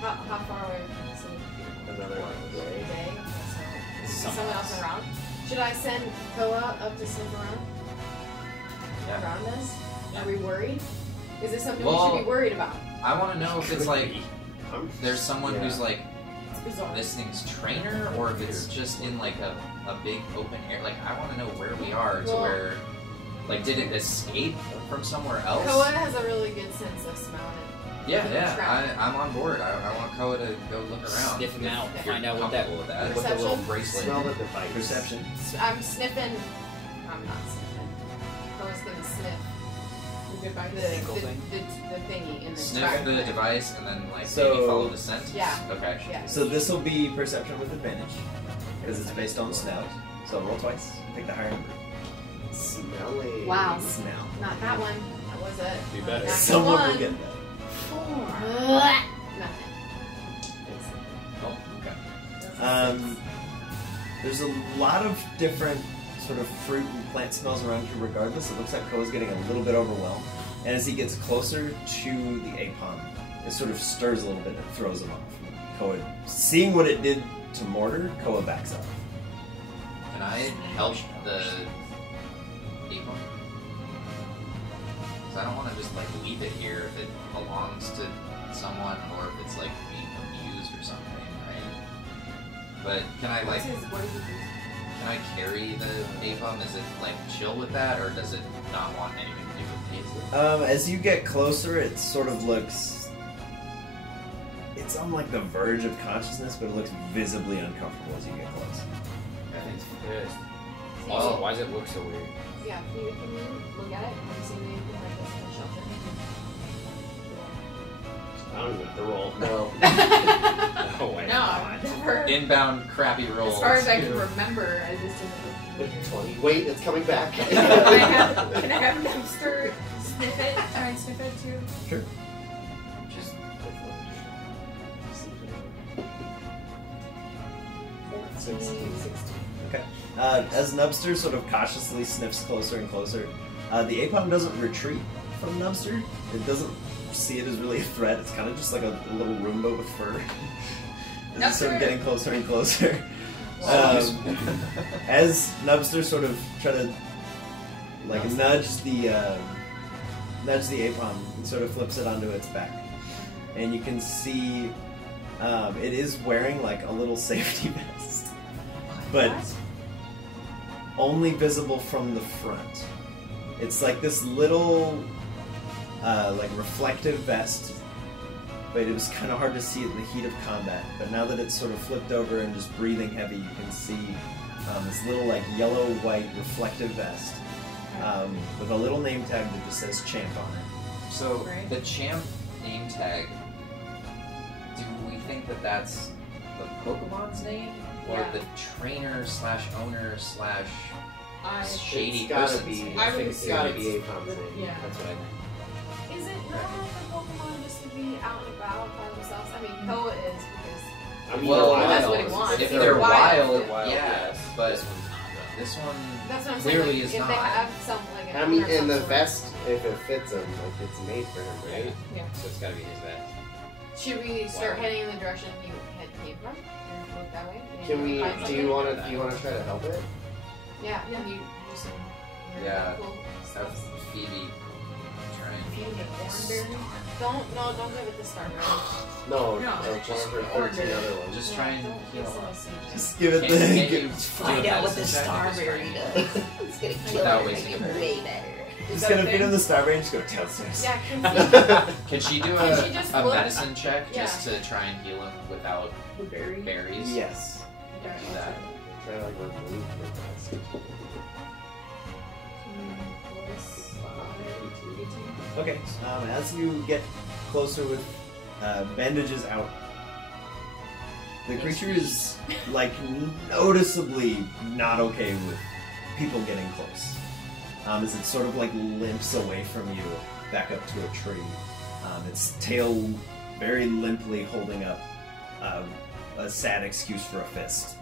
How far away from the city? Another one. A day? So, is Someone someone else around? Should I send Koa up to sniff around us? Are we worried? Is this something we Well, should be worried about? I want to know if it's like I'm- there's someone who's like It's bizarre. this thing's trainer, or if it's just in like a big open air. Like, I want to know where we are to Well- where, like, did it escape from somewhere else? Koa has a really good sense of smelling it. Yeah, I'm on board. I want Koa to go look around. Sniff him out. If you're Find out what that. comfortable with that. With the little Perception? bracelet. Smell the device. Perception. I'm sniffing. I'm not sniffing. Koa's gonna sniff the Ankle thing? the thingy in the Sniff track the thing. device and then like So- maybe follow the scent. Yeah. Okay. Yeah. So this will be perception with advantage because it's based on snout. So roll twice. Pick the higher number. Smelly. Wow. Snout. Not that one. That was it. Be better. Not Someone the will one. get that. 4. Nothing. Oh, okay. There's a lot of different sort of fruit and plant smells around here regardless. It looks like Koa's getting a little bit overwhelmed. And as he gets closer to the Apon, it sort of stirs a little bit and throws him off. Koa, seeing what it did to Mortar, Koa backs up. Can I help the Apom? Because I don't want to just like leave it here if it belongs to someone or if it's like being abused or something, right? But can I like? What is it? Can I carry the Apom? Is it like chill with that, or does it not want anything to do with me? As you get closer, it sort of looks. It's on like the verge of consciousness, but it looks visibly uncomfortable as you get close. I think it's pissed. Well- Also, why does it look so weird? Yeah, can you look at it? Have you seen anything like this in the shelter? I don't even have to roll. No. No way. No, I've never. Inbound crappy rolls. As far as I can too. remember, I just didn't. 20. Wait, it's coming back. Can I have Napster sniff it? Try and sniff it too? Sure. Just 16. Okay. As Nubster sort of cautiously sniffs closer and closer, the Apom doesn't retreat from Nubster. It doesn't see it as really a threat. It's kind of just like a little Roomba with fur. It's sort of getting closer and closer. As Nubster sort of try to like nudge the Apom, and sort of flips it onto its back, and you can see it is wearing like a little safety vest, but only visible from the front. It's like this little like reflective vest, but it was kind of hard to see it in the heat of combat. But now that it's sort of flipped over and just breathing heavy, you can see this little like yellow-white reflective vest with a little name tag that just says Champ on it. So Right. the champ name tag. Do we think that that's the Pokemon's name, or Yeah. the trainer / owner / shady It's gotta person's be. name? I think it's gotta be Apom's name. Yeah. That's what I think. Is it normal for Pokemon just to be out and about by themselves? I mean, Koa is because I mean, Well, wild. that's what he wants. If If they're they're wild, wild, Wild, yeah, yes. but This one's not, though. this one that's what I'm saying. clearly Like, is if not. they have some like an I mean, owner of in some the sort. vest, if it fits him, like it's made for him, right? So it's gotta be his vest. Should we start Wow. heading in the direction you came from? And look that way? Maybe Can we? find Do something? you want to? Do you want to try to help it? Yeah. Can you do some? Yeah. Cool Have stuff? Phoebe try and Feed it Thornberry? Don't give it the Starberry. No, No, just for orange. 13 other ones. just Yeah, try and don't heal give him some up. seeds. Just give it Can the. you Find out what the medicine check and just try Starberry and- does. It's gonna kill Without her, wasting make a her way better. Just gonna feed him the Starberry and just go downstairs. Yeah, can Can she do Can she just a look- medicine check Yeah. just to try and heal him without The berry. berries? Yes. Okay, Do that. Try to like remove the vest. Okay. As you get closer with bandages out, the creature is like noticeably not okay with people getting close. As it sort of like limps away from you back up to a tree, its tail very limply holding up a sad excuse for a fist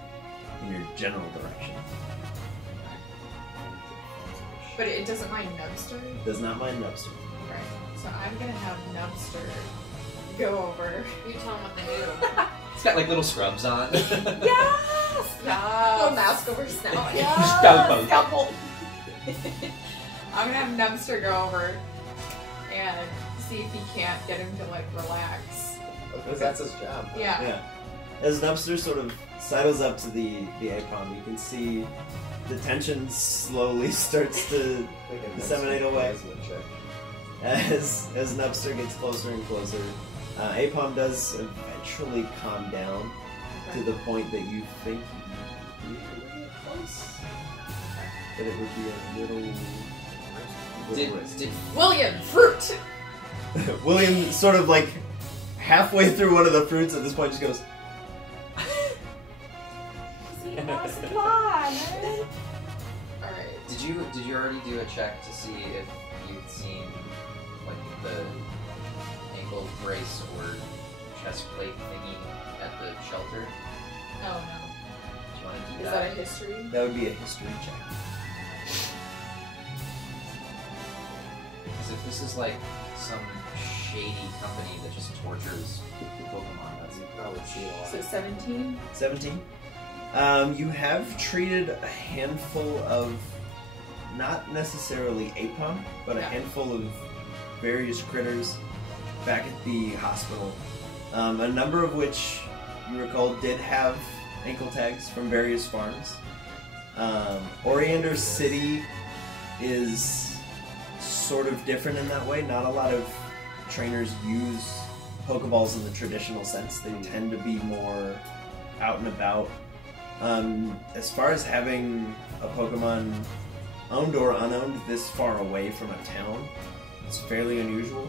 in your general direction. But it doesn't mind Nubster. Does not mind Nubster. Right. So I'm gonna have Nubster go over. you tell them what to do. It's got like little scrubs on. Yes! Little mask over his snout. Scalpel. Scalpel. I'm gonna have Nubster go over and see if he can't get him to like relax. Because that's his job. Yeah. Yeah. As Nubster sort of sidles up to the Apom, you can see the tension slowly starts to disseminate away. As Nubster gets closer and closer. Apom does eventually calm down to the point that you think you can get close. But it would be a little risk. Did William, fruit! William sort of like halfway through one of the fruits at this point just goes, Alright. Did you already do a check to see if you'd seen like the ankle brace or chest plate thingy at the shelter? Oh Do you want to no. do Is that a history? that would be a history check. Because if this is like some shady company that just tortures Pokemon, that's You probably see a lot. So 17? 17. You have treated a handful of not necessarily a pump, but a Yeah. handful of various critters back at the hospital. A number of which, you recall, did have ankle tags from various farms. Oriander City is sort of different in that way. Not a lot of trainers use Pokeballs in the traditional sense. They tend to be more out and about. As far as having a Pokemon owned or unowned this far away from a town, it's fairly unusual.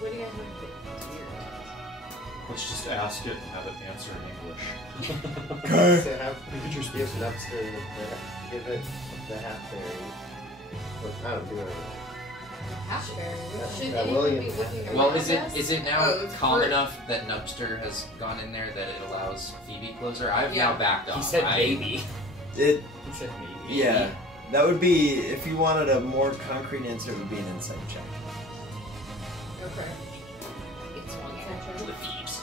What do you guys want to do? Let's just ask it and have it answer in English. So have give Nupster give it the half berry. Or, I don't do it. Should Yeah, anyone William be looking around Well, us? is it now Oh, it's calm for- enough that Nupster has gone in there that it allows Phoebe closer? I've Yeah. now backed off. He said I- maybe. It, He said maybe. yeah, that would be, if you wanted a more concrete answer, it would be an insight check. Okay. It's one center. To the thieves.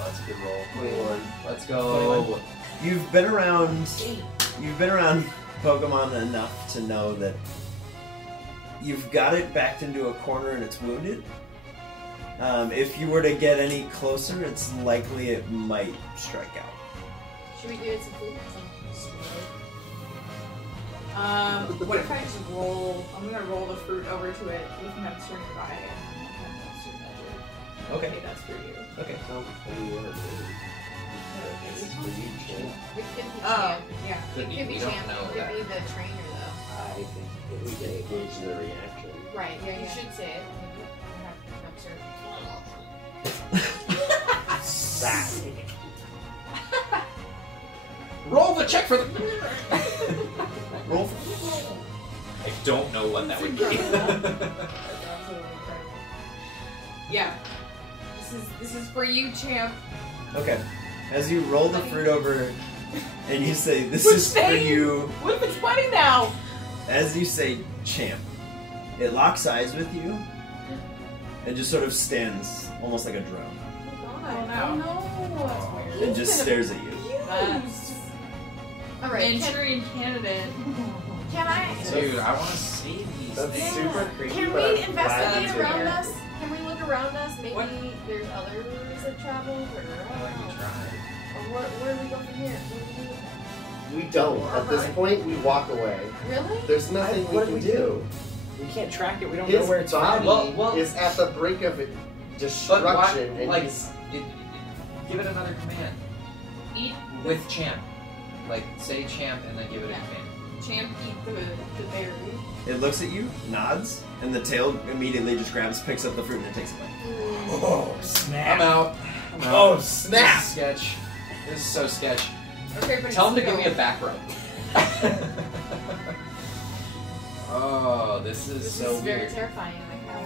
Oh, that's a good roll. 21. Let's go. You've been around Pokemon enough to know that you've got it backed into a corner and it's wounded. If you were to get any closer, it's likely it might strike out. Should we do it some food? What if I just roll? I'm gonna roll the fruit over to it with Nupster nearby and have Nupster measure. Okay. Okay, that's for you. Okay. How many you ever do? This is for you, Jim. It could be Oh, champ. yeah. It Could be. could be We don't champ. know It could that. be the trainer though. I think we can engage the reaction. Right. Yeah, You yeah. should say it. Have Nupster. Roll the check for the. Roll. I don't know what that would be. That's absolutely incredible. Yeah. This is for you, champ. Okay. As you roll the fruit over and you say, "This Which is for thing? you," What if it's funny now? as you say "champ," it locks eyes with you and just sort of stands almost like a drone Oh no. and just stares at you. That's All right. Manchurian candidate. Can I? Dude, I want to save these That's things. super creepy. Can but I'm we glad investigate it's around in there. us? Can we look around us? Maybe What? there's others that travel, or I I like don't we know. tried. Or where do we go from here? What do we do with that? We don't. At this point, we walk away. Really? There's nothing What we do can we do. do? We can't track it. We don't His know where it's body from. Well- is at the brink of But destruction, why, and like, he's give it another command. Eat With champ. Like, say champ and then give it Yeah. a command. champ, eat the berry. It looks at you, nods, and the tail immediately just grabs, picks up the fruit, and it takes it away. Oh, I'm snap. out. I'm out. Oh, This snap. is sketch. This is so sketch. Okay, but Tell him to it's give me a still- back rub. Oh, this is This so is very weird. terrifying. Like, how,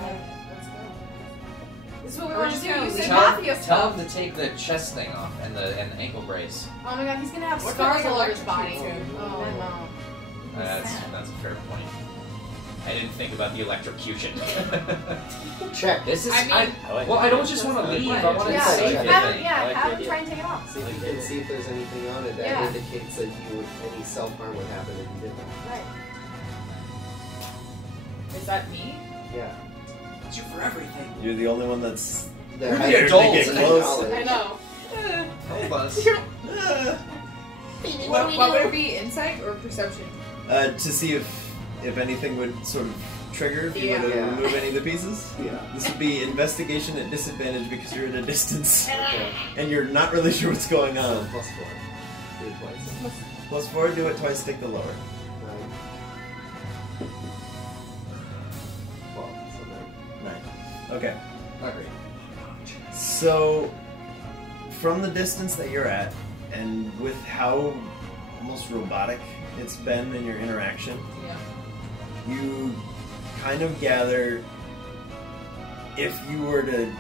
let's go. This is what we We're want to just do. gonna You said Tell, mafia tell stuff. him to take the chest thing off and the ankle brace. Oh my god, he's gonna have What scars if I all over his electrocute body. him? Oh no. That's a fair point. I didn't think about the electrocution. check. This is. I mean- I like well, it. I don't just want to leave. I want to Yeah, save yeah. the have him, thing. yeah, I like have the him idea. try and take it off. See if you can see if there's anything on it that Yeah. indicates that any self harm would happen if you did that. Right. Is that me? Yeah. It's you for everything. You're the only one that's The We're the higher adults they get in close. I know. Help us. What would it be? Insight or perception? to see if anything would sort of trigger if you were to Yeah. remove any of the pieces. Yeah. This would be investigation at disadvantage because you're at a distance Okay. and you're not really sure what's going So on. +4. Do it twice. +4, do it twice, take the lower. 9. 12. So 9. 9. Okay. Agreed. So, from the distance that you're at, and with how almost robotic it's been in your interaction, Yeah. you kind of gather if you were to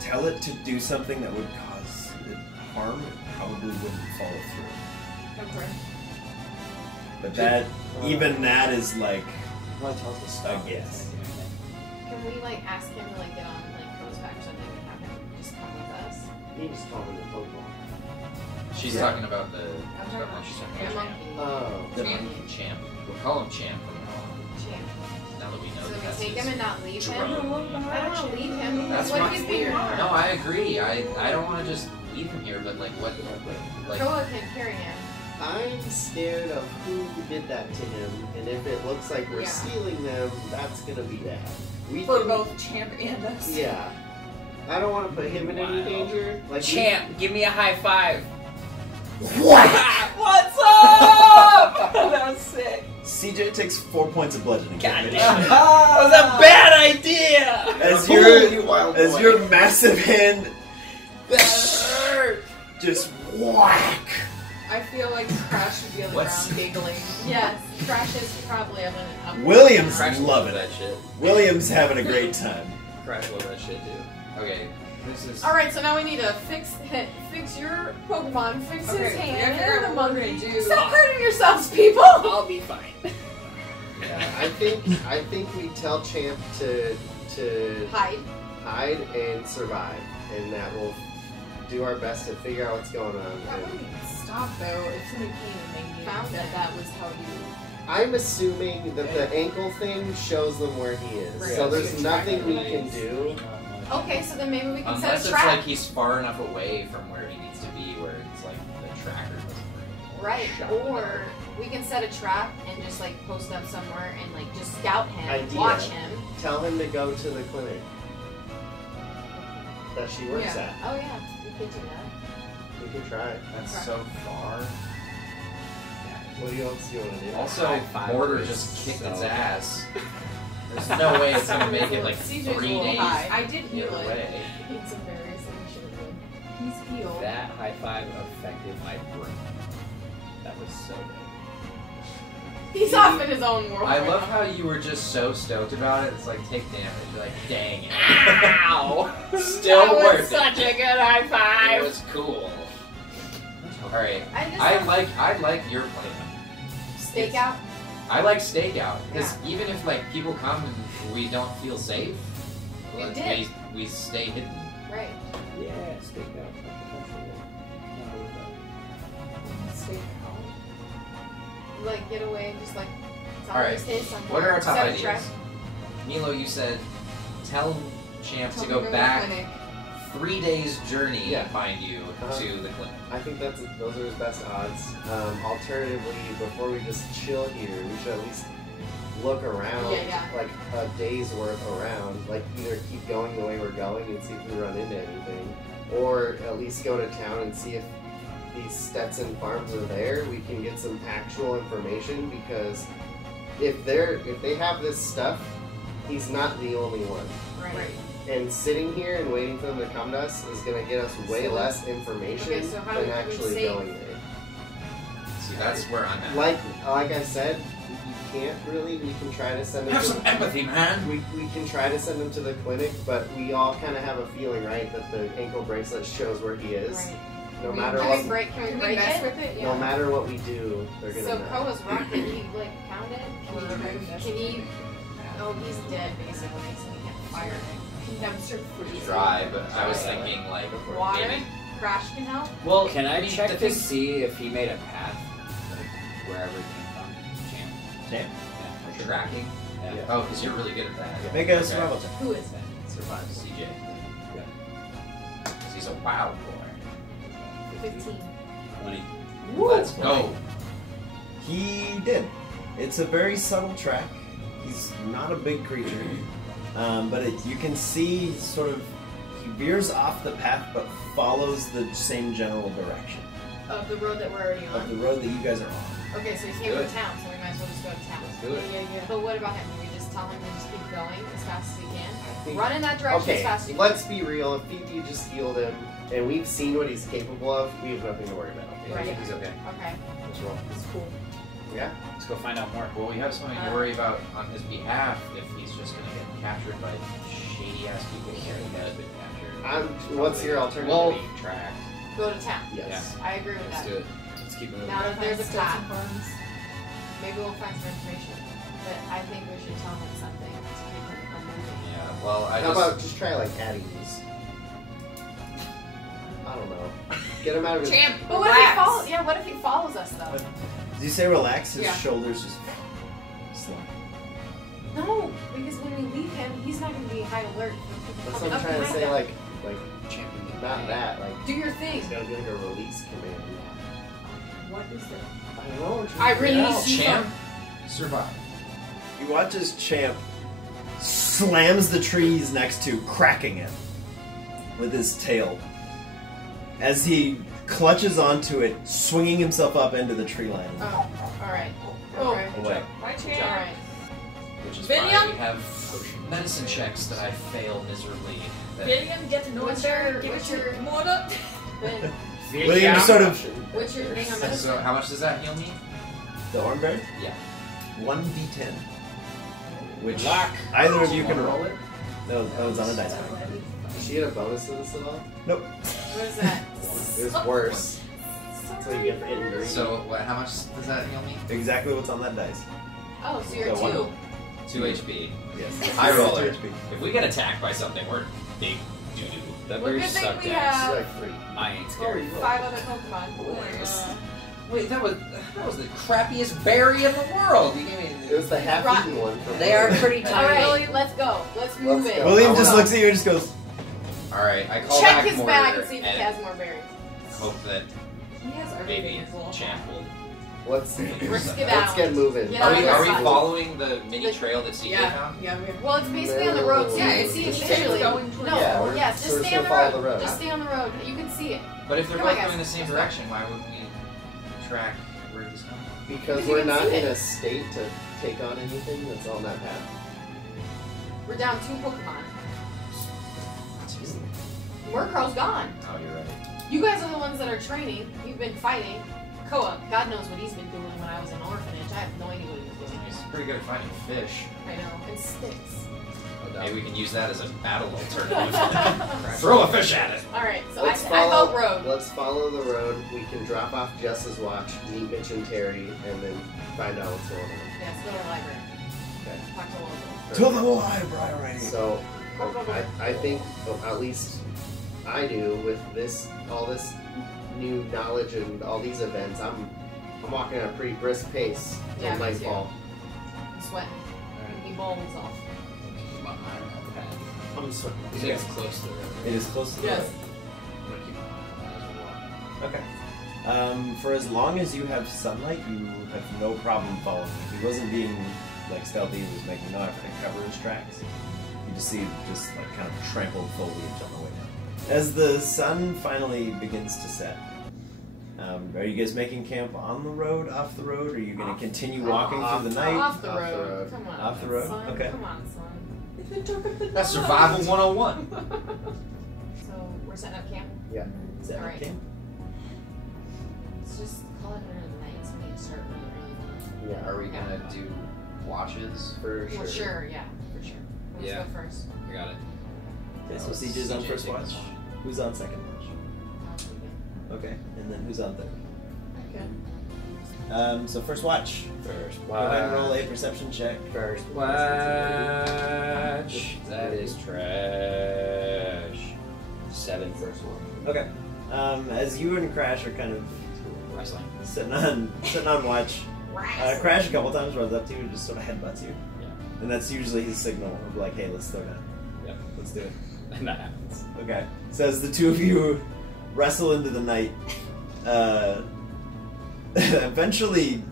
tell it to do something that would cause it harm, it probably wouldn't follow through. Okay. But that, even that is like, Probably tells us stuff. I guess. Can we like ask him to like get on like horseback or something and have him just come with us? You just call him the Pokemon. She's Yeah. talking about the. I'm talking about she's the talking about monkey. Oh. The Champ. Champ. We'll call him Champ from now on. Champ. Now that we know So that we that's take his him and not leave him? drone. I don't want to leave him because That's what not if he's being harmed? No, I agree. I don't want to just leave him here, but like what? Like Koa can carry him. I'm scared of who did that to him, and if it looks like we're Yeah. stealing them, that's gonna be bad. We For can- both Champ and us. Yeah. I don't want to put him in any Wow. danger. Like Champ, give me a high five. What's up? That was sick. CJ takes 4 points of bludgeoning God damage. damn it. That was a bad idea. As Holy wild as boy. your massive hand That hurt. just whack. I feel like Crash should be on the What's- ground giggling. Yes, Crash is probably up and up. Williams Crash loving that it. shit. Williams having a great time. Crash love that shit too. Okay, this is. Alright, so now we need to fix your Pokemon, fix his Okay, hand, we gotta figure out and the what we're monkey. gonna do. Stop hurting yourselves, people! I'll be fine. Yeah, I think we tell Champ to Hide. hide and survive, and that will do our best to figure out what's going on. That And wouldn't stop though if somebody came and they Found knew him. that was how you. I'm assuming that the ankle thing shows them where he is, Right. so So there's you track nothing we it. can do. Okay, so then maybe we can Unless set it's a trap. like he's far enough away from where he needs to be, where it's like the tracker doesn't bring him. Right, Shot in the or dark. we can set a trap and just like post them somewhere and like just scout him, Idea. watch him. Tell him to go to the clinic that she works Yeah. at. Oh yeah, we could do that. We can try. That's so far. What else do you want to do? Also, High five Mortar is just kicked so its bad. ass. There's no way it's gonna make it like CJ's 3 a little days high. I did the heal other it. way. It's embarrassing. You should have been. He's healed. That high five affected my brain. That was so good. He's off in his own world. I right love now. how you were just so stoked about it. It's like take damage. You're like, dang it. Ow! Still that worth was such it. a good high It five. was cool. Alright. I just I have like your plan. stakeout. I like stakeout because Yeah. even if like people come and we don't feel safe, We like, did. we stay hidden. Right. Yeah, stick out. Stay Like get away, just like it's All right. always his somewhere. What are our top Set a ideas? trap. Milo, you said tell Champ Tell to me go to the back clinic. 3 days journey Yeah. and find you to the clinic. I think those are his best odds. Alternatively, before we just chill here, we should at least look around, Yeah. like a day's worth around. Like either keep going the way we're going and see if we run into anything, or at least go to town and see if these Stetson farms are there. We can get some actual information because if they have this stuff, he's not the only one. Right. And sitting here and waiting for them to come to us is going to get us way So- less information Okay, so how than do we actually save? going there. See, that's where I'm at. Like I said, you can't really. We can try to send them. Have to, some empathy, man. we can try to send him to the clinic, but we all kind of have a feeling, right, that the ankle bracelet shows where he is. Right. No matter Can what. we break? Can we Can we break mess it? with it? No Yeah. matter what we do, they're gonna So know. Koa's rock. Can he like pound it? Can you Can he? Oh, he's dead basically, so we can't fire it. Dumpster freeze. Dry, but I was thinking like Water. maybe. Crash can help. Well, Can I mean, check the to thing- see if he made a path, like wherever he came from? Champ. Champ? Yeah, for tracking? Yeah. Oh, because you're really good at that. Make a Okay. survival check. Who is it? Survive CJ. Yeah. Because he's a wild boy. 15. 20. Let's go. He did. It's a very subtle track. He's not a big creature, but you can see sort of he veers off the path but follows the same general direction Of the road that we're already of the on. road that you guys are on. Okay, so he's Do came it. to town, so we might as well just go to town. Let's do it. Yeah. But what about him? Do we just tell him to just keep going as fast as he can? I think- Run in that direction as Okay, fast as you let's be real. If Phoebe just healed him, and we've seen what he's capable of, we have nothing to worry about. Right. He's okay. can. Okay. Let's roll. It's cool. Yeah. Let's go find out more. Well, we have something to worry about on his behalf if he's just going to get captured by shady ass people who has been captured. What's your alternative? Well, Being tracked. Go to town. Yes. I agree with Let's that. do it. Let's keep moving. Now that there's a Stetson path, Farms. maybe we'll find some information. But I think we should tell him something to keep him from moving. Yeah, well, I How just... about just try like adding these? I don't know. Get him out of his. Champ, But what if he follows? Yeah, what if he follows us though? Did you say relax? His Yeah. shoulders just slump. No, because when we leave him, he's not going to be high alert. That's what I'm trying to say. Like Champion. not that. Like Do your thing. he's gonna do like a release command. What is it? I don't know. I release you Champ, from- survive. You watch as Champ slams the trees next to, cracking it with his tail. As he clutches onto it, swinging himself up into the tree line. Oh, alright. Oh. Okay. Away. My Good champ. job. Alright. Which is William? why we have medicine checks that I fail miserably. That William, get to know What's each other. your- Give what's it your your- motor. Ben, William just sort of what's your thing on So medicine? how much does that heal me? the Ornberry? Yeah. 1d10. Which Luck. either of you can Wanna roll it. No, that was on a dice pack. Did she get a bonus to this at all? Nope. What is that? It was worse. That's what you get for hitting green. So what? How much does that heal me? Exactly what's on that dice. Oh, so you're So one. 2. 2 HP. Yes. High roller. 2 HP. If we get attacked by something, we're big doo doo. That Well, very good thing sucked we ass. have- She's like 3. I ain't scared. 5 other Pokemon. Wait, that was the crappiest berry in the world. You gave me. It was the half-eaten one. From They are earlier. pretty tiny. Alright, let's go. Let's move Let's it. go. William Oh, just wow. looks at you and just goes, All right, I call Check back his Mortar bag and see if he and has more berries. hope that He has maybe everything as well. Champ will. Let's Risk it let's out. get moving. Get Are out we, of are we here. following the mini trail that CJ Yeah. found? Yeah. Well, it's basically on the road, so No. you can see it It's visually. going towards No, Yeah, we're- yes, so just we're stay on gonna the follow road. the road. Just stay on the road. You can see it. But if they're Come on, both guys. going the same Let's go. direction, why wouldn't we track where he's going? Because Because you we're can not see in it. a state to take on anything that's on that path. We're down 2 Pokemon. Murkrow's gone. Oh, you're right. You guys are the ones that are training. You've been fighting. Koa, God knows what he's been doing when I was in orphanage. I have no idea what he was doing. He's pretty good at finding fish. I know. And sticks. Maybe we can use that as a battle alternative. Throw a fish at it. Alright, so Let's I vote road. Let's follow the road. We can drop off Jess's watch, meet Mitch and Terry, and then find out what's going on. Yeah, let's go to the library. Okay. Talk to Logan. to the library. So, I think, well, at least I do, with all this new knowledge and all these events, I'm walking at a pretty brisk pace till Yeah, me too. nightfall. I'm sweating. He balls off. I'm sweating. You think it's close to the river. It is close to the Yes. road. I'm gonna keep my eyes on the water. Okay. For as long as you have sunlight, you have no problem following. If he wasn't being like stealthy, he was making no effort to cover his tracks. You just see just like kind of trampled foliage on the way down. As the sun finally begins to set, are you guys making camp on the road, off the road? Or are you going to continue walking through the night? Off the Off the road. road. Come on. Off the road? Son. Okay. Come on, son. That's survival 101. So we're setting up camp. Is that Alright. camp? Let's just call it during the night so we can start really early. Yeah, Are we gonna do watches? for sure. Well, sure, yeah, for sure. Let's Yeah. go first. I got it. Okay, so Siege is on CJ first take watch. this one. Who's on second watch? Okay, and then who's on third? So first watch. Go ahead and roll a perception check. First. Watch. That is trash. 7 first one. Okay. As you and Crash are kind of Wrestling. sitting on watch, Crash a couple times runs up to you and just sort of headbutts you. Yeah. And that's usually his signal of like, hey, let's throw down. Yep. Let's do it. And that happens. Okay. So as the two of you wrestle into the night, eventually,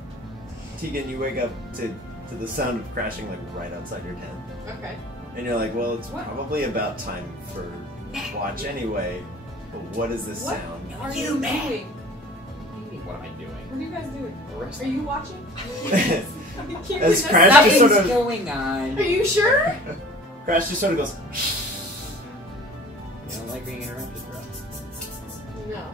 Tegan, you wake up to the sound of crashing like right outside your tent. Okay. And you're like, well, it's What? probably about time for watch anyway. But what is this What sound? are you doing? What am I doing? What are you guys doing? Are Wrestling. you watching? As Crash just sort of going on. Are you sure? Crash just sort of goes. You don't like being interrupted, bro. No.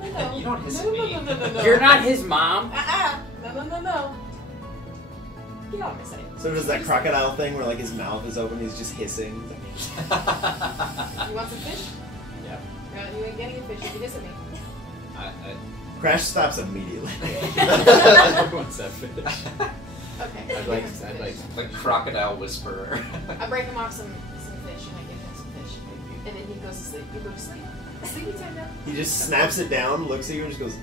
No. You don't No, hesitate. no. You're not his mom. No. Get off my side. So does that crocodile thing where like his mouth is open, he's just hissing. You want some fish? Yeah. No, you ain't getting a fish if you diss at me. Crash stops immediately. What's that fish? Okay. I'd like. Like crocodile whisperer. I break him off some fish and I give him some fish. And then he goes to sleep. You go to sleep. Sleepy time now. He just snaps it down, looks at you, and just goes,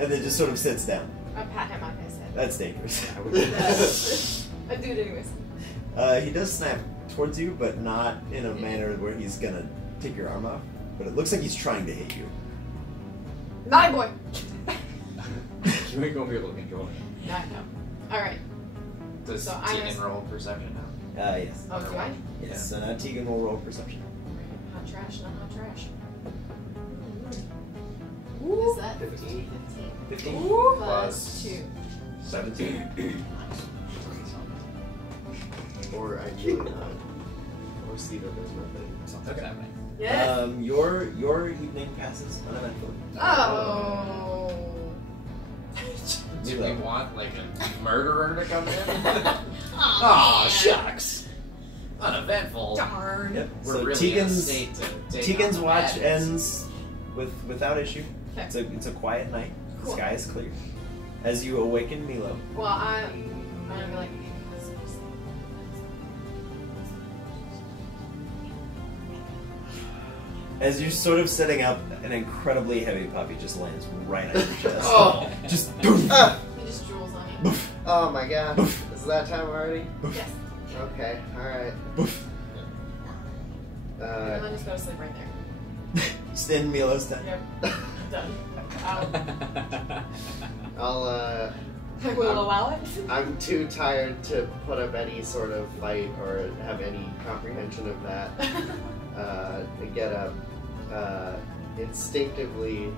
and then just sort of sits down. I pat him on his head. That's dangerous. I do it anyways. He does snap towards you, but not in a manner where he's gonna take your arm off. But it looks like he's trying to hit you. Naughty boy. You ain't gonna be able to control him. I know. All right. Does So I Tegan was- roll perception now? Yes. Oh, do I? Yes, so now Tegan will roll perception. Hot trash, not hot trash. What is that? 15. 15. Ooh, Plus plus 2. 17. Or ideally not. Or see that there's nothing. Something's happening. Yes. Your evening passes uneventfully. Oh. Do we want like a murderer to come in? Aw, Aw, man. shucks. Uneventful. Darn. Yep. We're So really in a Tegan's state to take Tegan's on the watch madness. ends without issue. Okay. It's a quiet night. The Cool. sky is clear. As you awaken Milo, Well, I'm gonna be like. as you're sort of setting up, an incredibly heavy puppy just lands right on your chest. Oh! Just boom, Ah! He just drools on you. boof, Oh my god. Boof. Is that time already? Yes. Okay, alright. boof. And then just go to sleep right there. Just in Milo's time. Yep. Done. I'll, I will allow it. I'm too tired to put up any sort of fight or have any comprehension of that. To get up, instinctively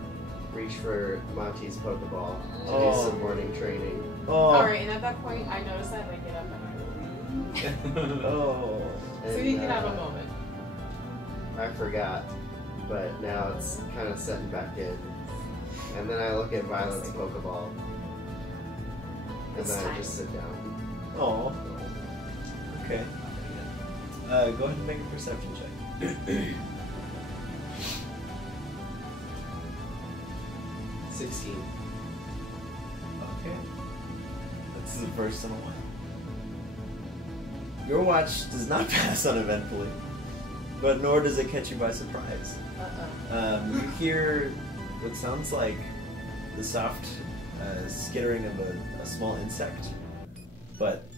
reach for Monty's Pokeball to do Oh. some morning training. Oh. Alright, and at that point, I notice that I get up and I Oh. And, so you can have a moment. I forgot, but now it's kind of setting back in. And then I look at Violet's Pokeball. And then I just sit down. Oh. Okay. Go ahead and make a perception check. 16. Okay. That's the first in a while. Your watch does not pass uneventfully, but nor does it catch you by surprise. You hear what sounds like the soft skittering of a small insect, but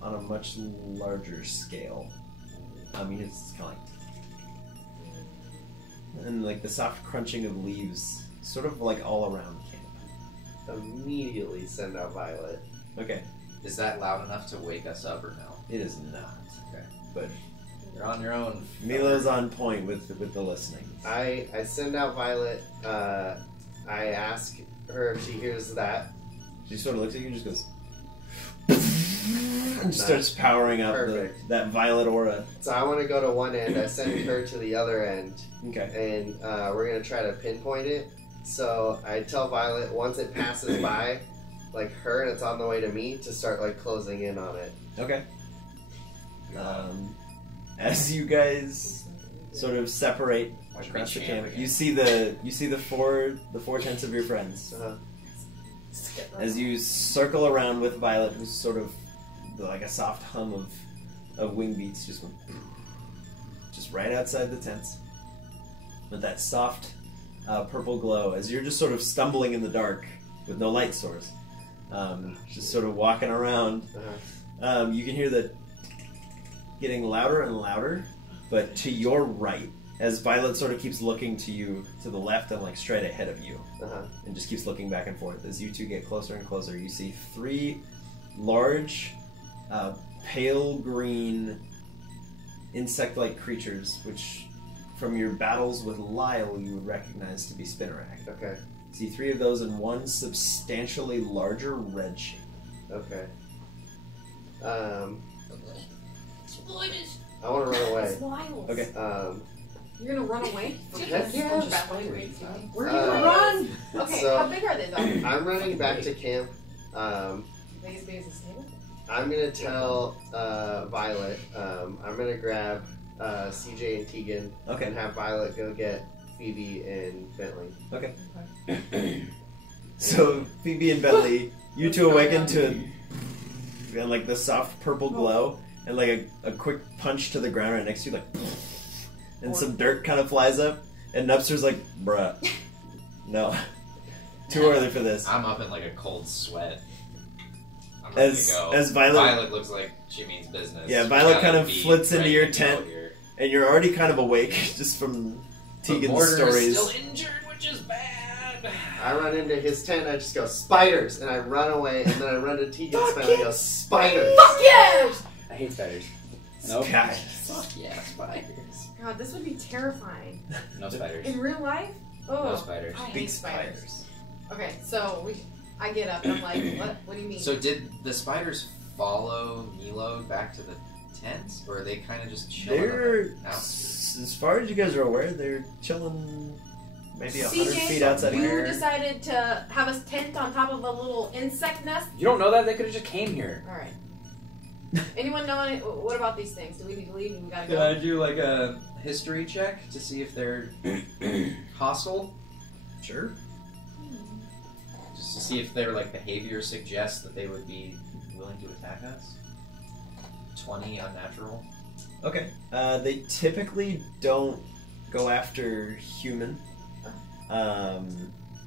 on a much larger scale. It's kind of like, and like the soft crunching of leaves, sort of like all around camp. Immediately send out Violet. Okay, Is that loud enough to wake us up or no? it is not. Okay. But You're on your own. Milo's on point with the listening. I send out Violet. I ask her if she hears that. She sort of looks at you and just goes, and starts powering up Perfect. that violet aura. So I want to go to one end. I send her to the other end, Okay. and we're gonna try to pinpoint it. So I tell Violet once it passes by, like her, and it's on the way to me, to start like closing in on it. Okay. As you guys sort of separate Watch me across the champ camp, again. you see the four tenths of your friends. As you circle around with Violet, who's sort of like a soft hum of wing beats, just right outside the tents, with that soft purple glow. As you're just sort of stumbling in the dark with no light source, just sort of walking around, you can hear the getting louder and louder, but to your right, as Violet sort of keeps looking to you, to the left and like straight ahead of you, and just keeps looking back and forth. As you two get closer and closer, you see three large, pale green, insect-like creatures, which from your battles with Lyle you would recognize to be Spinarak. Okay. See three of those in one substantially larger red shape. Okay. Spoilers. I want to run away. It's wild. Okay. You're gonna run away? Heck yeah. Where are you gonna run? Okay, So- how big are they though? I'm running back to camp. They as big as a snake? I'm gonna tell Violet. I'm gonna grab CJ and Tegan Okay. and have Violet go get Phoebe and Bentley. Okay. So Phoebe and Bentley, you two awaken to and like the soft purple glow, and like a quick punch to the ground right next to you, like and some dirt kind of flies up, and Nupster's like, bruh, no. Too early for this. I'm up in like a cold sweat. I'm ready to go. As Violet looks like she means business. Yeah, We Violet gotta kind of be flits into ready your to go tent, here. and you're already kind of awake just from Tegan's Mortar stories. is still injured, which is bad. I run into his tent, I just go, spiders! And I run away, and then I run to Tegan's tent, and I go, spiders! Fuck yeah! I hate spiders. Nope. God. Fuck yeah, spiders. God, this would be terrifying. No spiders. In real life? Oh, No spiders. I Big hate spiders. spiders. Okay, so I get up and I'm like, what? What do you mean? So did the spiders follow Milo back to the tent, or are they kind of just chilling? They're, out? as far as you guys are aware, they're chilling maybe 100 CJ, feet outside of you here. decided to have a tent on top of a little insect nest? You don't know that? They could have just came here. Alright. Anyone know what about these things? Do we need to leave and we gotta Could I go? do like a history check to see if they're hostile? Sure. Just to see if their like behavior suggests that they would be willing to attack us. 20 unnatural. Okay. They typically don't go after human.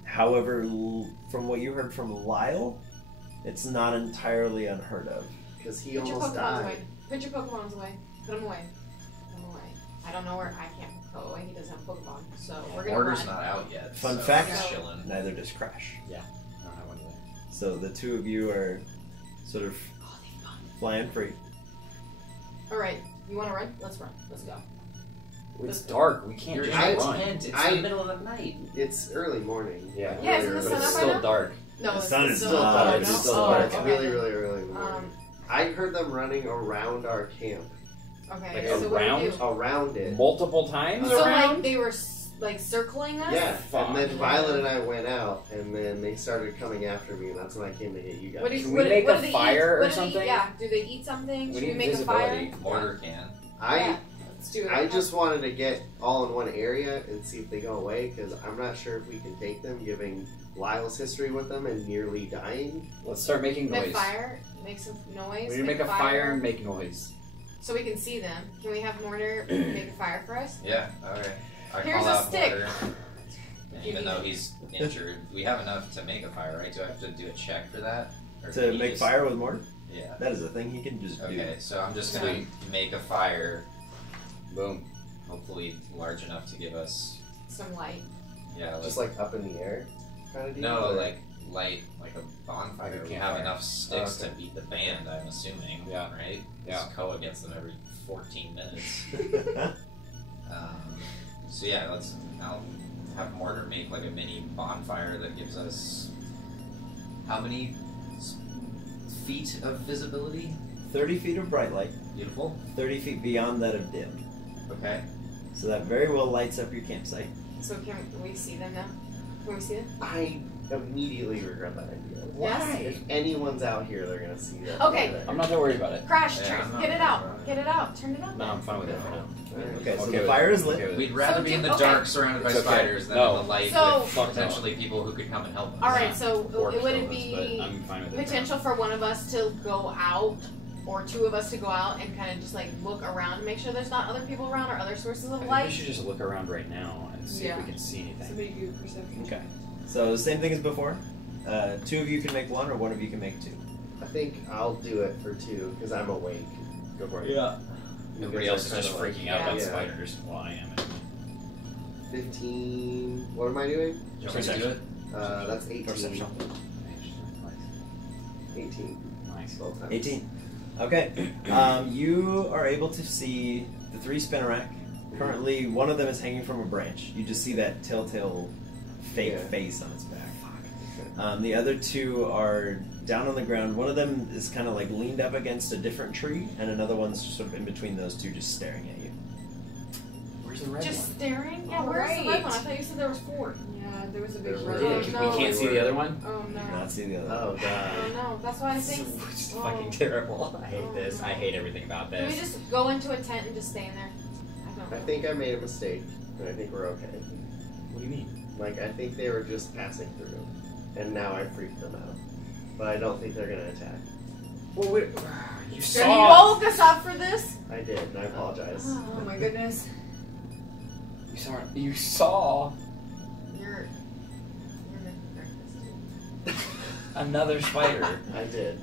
However, from what you heard from Lyle, it's not entirely unheard of. Because he Put your almost Pokemons died. away. Put your Pokemons away. Put them away. Put them away. I don't know where I can't go away. He doesn't have Pokemon. So we're gonna Order's run. not out yet. Fun so fact, it's chilling. neither does Crash. I don't have one either. So the two of you are sort of Oh, they fun. flying free. Alright, you wanna run? Let's run. Let's go. It's dark. We can't You're just in a run. tent. It's I- the middle of the night. It's early morning. Yeah. Yeah, isn't the Really sun But it's up still right now? dark. No, The it's sun is still still dark. dark. It's No? still Oh, dark. It's okay. really, really early in the morning. Um, I heard them running around our camp. Okay, Like so what do around? we do? Around it. Multiple times So around? like they were like circling us? Yeah, Fuck. and then Violet and I went out, and then they started coming after me, and that's when I came to get you guys. What do you, Can we what, make what a do they fire eat? or What do they something? eat? Yeah, do they eat something? We Should we need make visibility. a fire? Mortar can. I Let's do it. I just wanted to get all in one area and see if they go away, because I'm not sure if we can take them, giving Lyle's history with them and nearly dying. Let's start making make noise. fire, make some noise. We need to make a fire and make noise. so we can see them. Can we have Mortar make a fire for us? Yeah, alright. I Here's call a out stick. Mortar. And even though he's injured, we have enough to make a fire, right? Do I have to do a check for that? Or can To he make just- fire with mortar? Yeah. That is a thing he can just do. Okay, so I'm just gonna make a fire, Boom. hopefully large enough to give us, Some light. yeah, Just like up in the air, kind of deal. no, or- like light, like a bonfire. Like a we have campfire. enough sticks Okay. to beat the band, I'm assuming. Yeah. Right? Yeah. Just Koa gets them every 14 minutes. So yeah, I'll have Mortar make like a mini bonfire that gives us how many feet of visibility? 30 feet of bright light, Beautiful. 30 feet beyond that of dim. Okay. So that very well lights up your campsite. So can we see them now? Can we see them? I immediately regret that idea. Yes. If anyone's out here, they're gonna see that. Okay. over there. I'm not that worried about it. Crash, Yeah, I'm not get it worried out. about it. Get it out. Turn it up. No, I'm fine with it for now. Okay, so Okay the with fire it. is lit. Okay with it. We'd rather So be in do- the okay. dark surrounded by It's okay. spiders than No. in the light So- with Fuck no. potentially people who could come and help us. Alright, so Or would kill it us, be but I'm fine with it. potential for one of us to go out or two of us to go out and kind of just like look around and make sure there's not other people around or other sources I of think light? we should just look around right now and see Yeah. if we can see anything. Somebody do perception. Okay. So same thing as before. Two of you can make one, or one of you can make two. I think I'll do it for two because I'm awake. Go for it. Yeah. You Everybody guys else are is just kinda freaking out about Yeah. spiders. Well, I am. 15. What am I doing? Do you want me to do it? That's 18. Perception. 18. Nice. Both times. 18. Okay. You are able to see the three Spinnerack. Currently, one of them is hanging from a branch. You just see that telltale fake Yeah. face on its back. The other two are down on the ground. One of them is kind of like leaned up against a different tree, and another one's sort of in between those two, just staring at you. Where's the red Just one? staring? Yeah, All where's the red right. one? I thought you said there was 4. Yeah, there was a big There's red one. one. We no. can't see the other one? Oh You no. cannot see the other one. Oh Oh god. no. That's why I think. It's Oh. fucking terrible. I hate this. I hate everything about Can we this. just go into a tent and just stay in there? I don't know. I think I made a mistake, and I think we're okay. What do you mean? Like, I think they were just passing through, and now I freaked them out. But I don't think they're gonna attack. Well, wait. You So you woke us up for this? I did, and I apologize. Oh my goodness. You saw You're another spider. I did.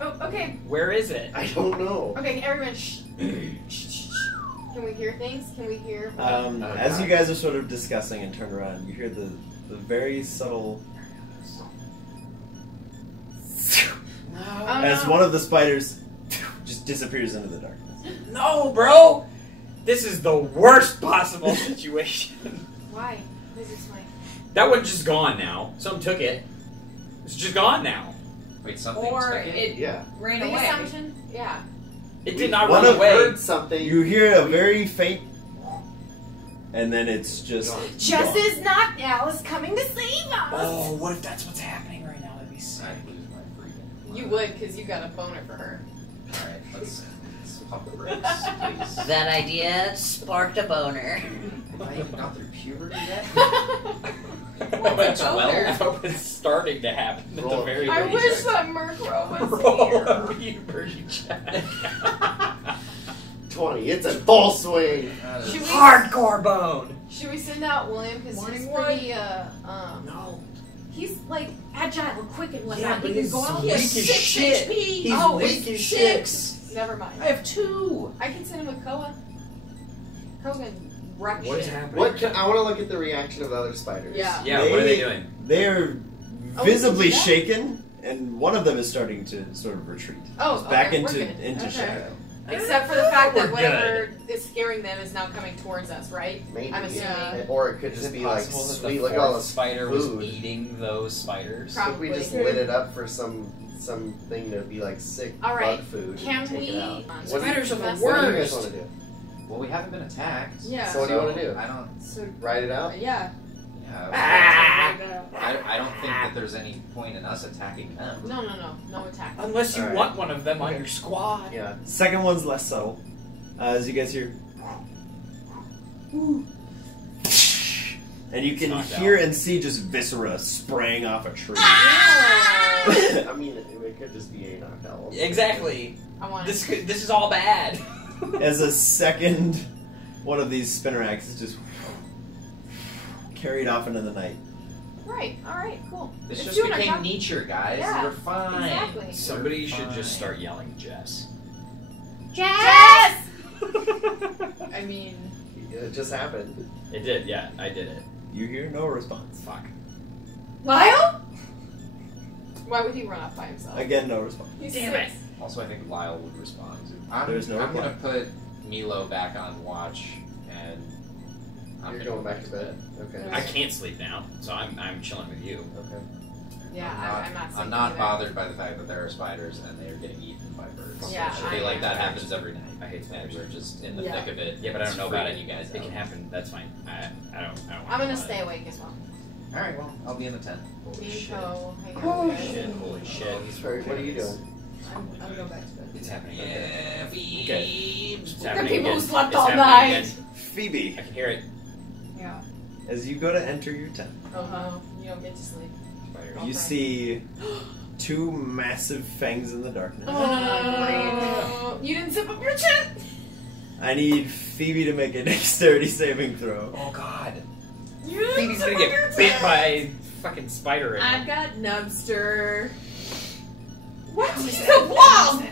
Oh, okay. Where is it? I don't know. Okay, everyone, shh. Shh, shh, shh. Can we hear things? Can we hear? As you guys are sort of discussing and turn around, you hear the very subtle as one of the spiders just disappears into the darkness. No, bro! This is the worst possible situation. Why? Please explain. That one's just gone now. Someone took it. It's just gone now. Wait, something Or took it? it Yeah. ran The away. assumption? Yeah. It did not One run of away. Heard something. You hear a very faint, and then it's just Jess gone. is not now is coming to save us. Oh, what if that's what's happening right now? That'd be sick. I'd lose my freedom. You would, because you got a boner for her. Alright, let's pump the brakes, please. That idea sparked a boner. Have I even got through puberty yet? What's a boner? I hope it's starting to happen at the Roll. very I least. wish that Murkrow was Roll here. a puberty check. 20. It's a full swing. Should we, Hardcore bone. should we send out William? Because he's Morning pretty, No. He's like agile and quick and whatnot. Yeah, but he can he's go out. weak He has as 6 shit. HP. He's Oh, weak it's as shit. 6. never mind. I have 2. I can send him with Koa. Koa can wreck What is shit. happening? I want to look at the reaction of the other spiders. Yeah. Yeah, what are they doing? They're Oh, visibly we can do that? shaken, and one of them is starting to sort of retreat. Oh, Just back okay, we're into good. into Okay. shadow. Except for the fact that We're whatever is scaring them is now coming towards us, right? Maybe. I'm assuming. Yeah. Or it could Is just it be like, possible that sweet, the look at all fourth this spider food. was eating those spiders? Probably. If we just lit it up for something to be like sick All right. bug food Can and take we? it out. Spiders are the What What do you guys worst. want to do? Well, we haven't been attacked. Yeah. So what do you wanna do? I don't. So, Ride it out? yeah. Yeah. Ah! I don't think that there's any point in us attacking them. No attack. Unless you Alright. want one of them on your squad. Yeah. Second one's less subtle. As you guys hear, and you can Knocked hear out. and see just viscera spraying off a tree. I mean, it could just be a knockout. Exactly. I want This is all bad. As a second one of these spinneracks is just carried off into the night. Right. All right. Cool. This It's just doing our became job. nature, guys. Yeah, We're fine. exactly. Somebody We're should just fine. start yelling Jess. Jess! I mean, It just happened. It did, yeah, I did it. You hear no response. Fuck. Lyle? Why would he run up by himself? Again, no response. He's Damn 6. Also, I think Lyle would respond. There's no I'm reply. gonna put Milo back on watch, and I'm You're gonna going go back to bed. Okay. I can't sleep now, so I'm chilling with you. Okay. Yeah, I'm not. I'm not bothered by the fact that there are spiders and they are getting eaten by birds. Yeah, I feel I like am. that happens every night. I hate And spiders. we're just in the Yeah. thick of it. Yeah, but I don't It's know about it. freaking you guys It out. can happen. That's fine. I don't. I'm gonna stay awake as well. All right, well, I'll be in the tent. Me shit. and Co. hang out Holy with you guys. shit! Holy shit! Sorry, what are you doing? I'm going back to bed. It's happening. Yeah, Okay. It's The happening people who again. slept It's all happening night. again. Phoebe, I can hear it. Yeah. as you go to enter your tent, Oh no, you don't get to sleep. Spiders. you Okay. see two massive fangs in the darkness. Oh, you didn't zip up your chin. I need Phoebe to make a dexterity saving throw. Oh god. You didn't Phoebe's zip gonna up your get bit chin. by a fucking spider. I've got Nubster. What? He's a blob.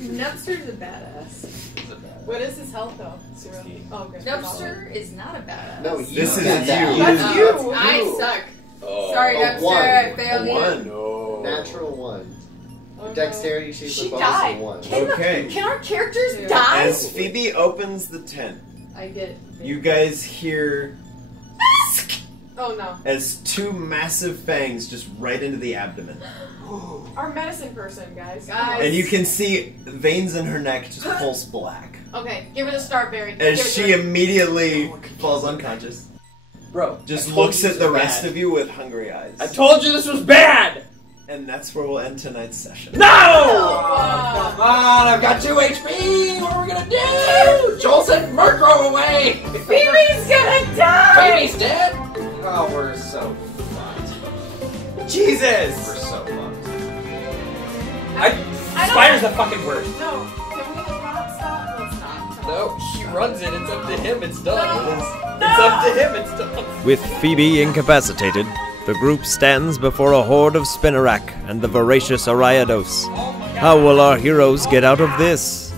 Nubster's a badass. What is his health though? 60. Oh, okay. Nubster is not a badass. No, you This is did that. you. That's you. That's I you. suck. Oh. Sorry, A Nubster. one. I failed A you. one. No. Natural 1. Oh, Dexterity, she's She a bonus died. of 1. Okay. Can our characters Yeah. die? As Phoebe opens the tent, I get. you guys hear Oh no. as two massive fangs just right into the abdomen. Our medicine person, guys. And you can see veins in her neck just pulse black. Okay, give it a start, Barry. As Give it she to her. immediately falls unconscious. Bro, Just I told looks you at this the was rest bad. of you with hungry eyes. I told you this was bad! And that's where we'll end tonight's session. No! Wow. Come on, I've got 2 HP! What are we gonna do? Joel sent Murkrow away! Phoebe's gonna die! Baby's dead! Oh, we're so fucked. We're Jesus! so fucked. I don't- Spider's the fucking worst. No, can we not stop? Let's not. No, she runs it, it's a up to him, it's done. It's up to him, it's done. With Phoebe incapacitated, the group stands before a horde of Spinarak and the voracious Ariados. How will our heroes get out of this?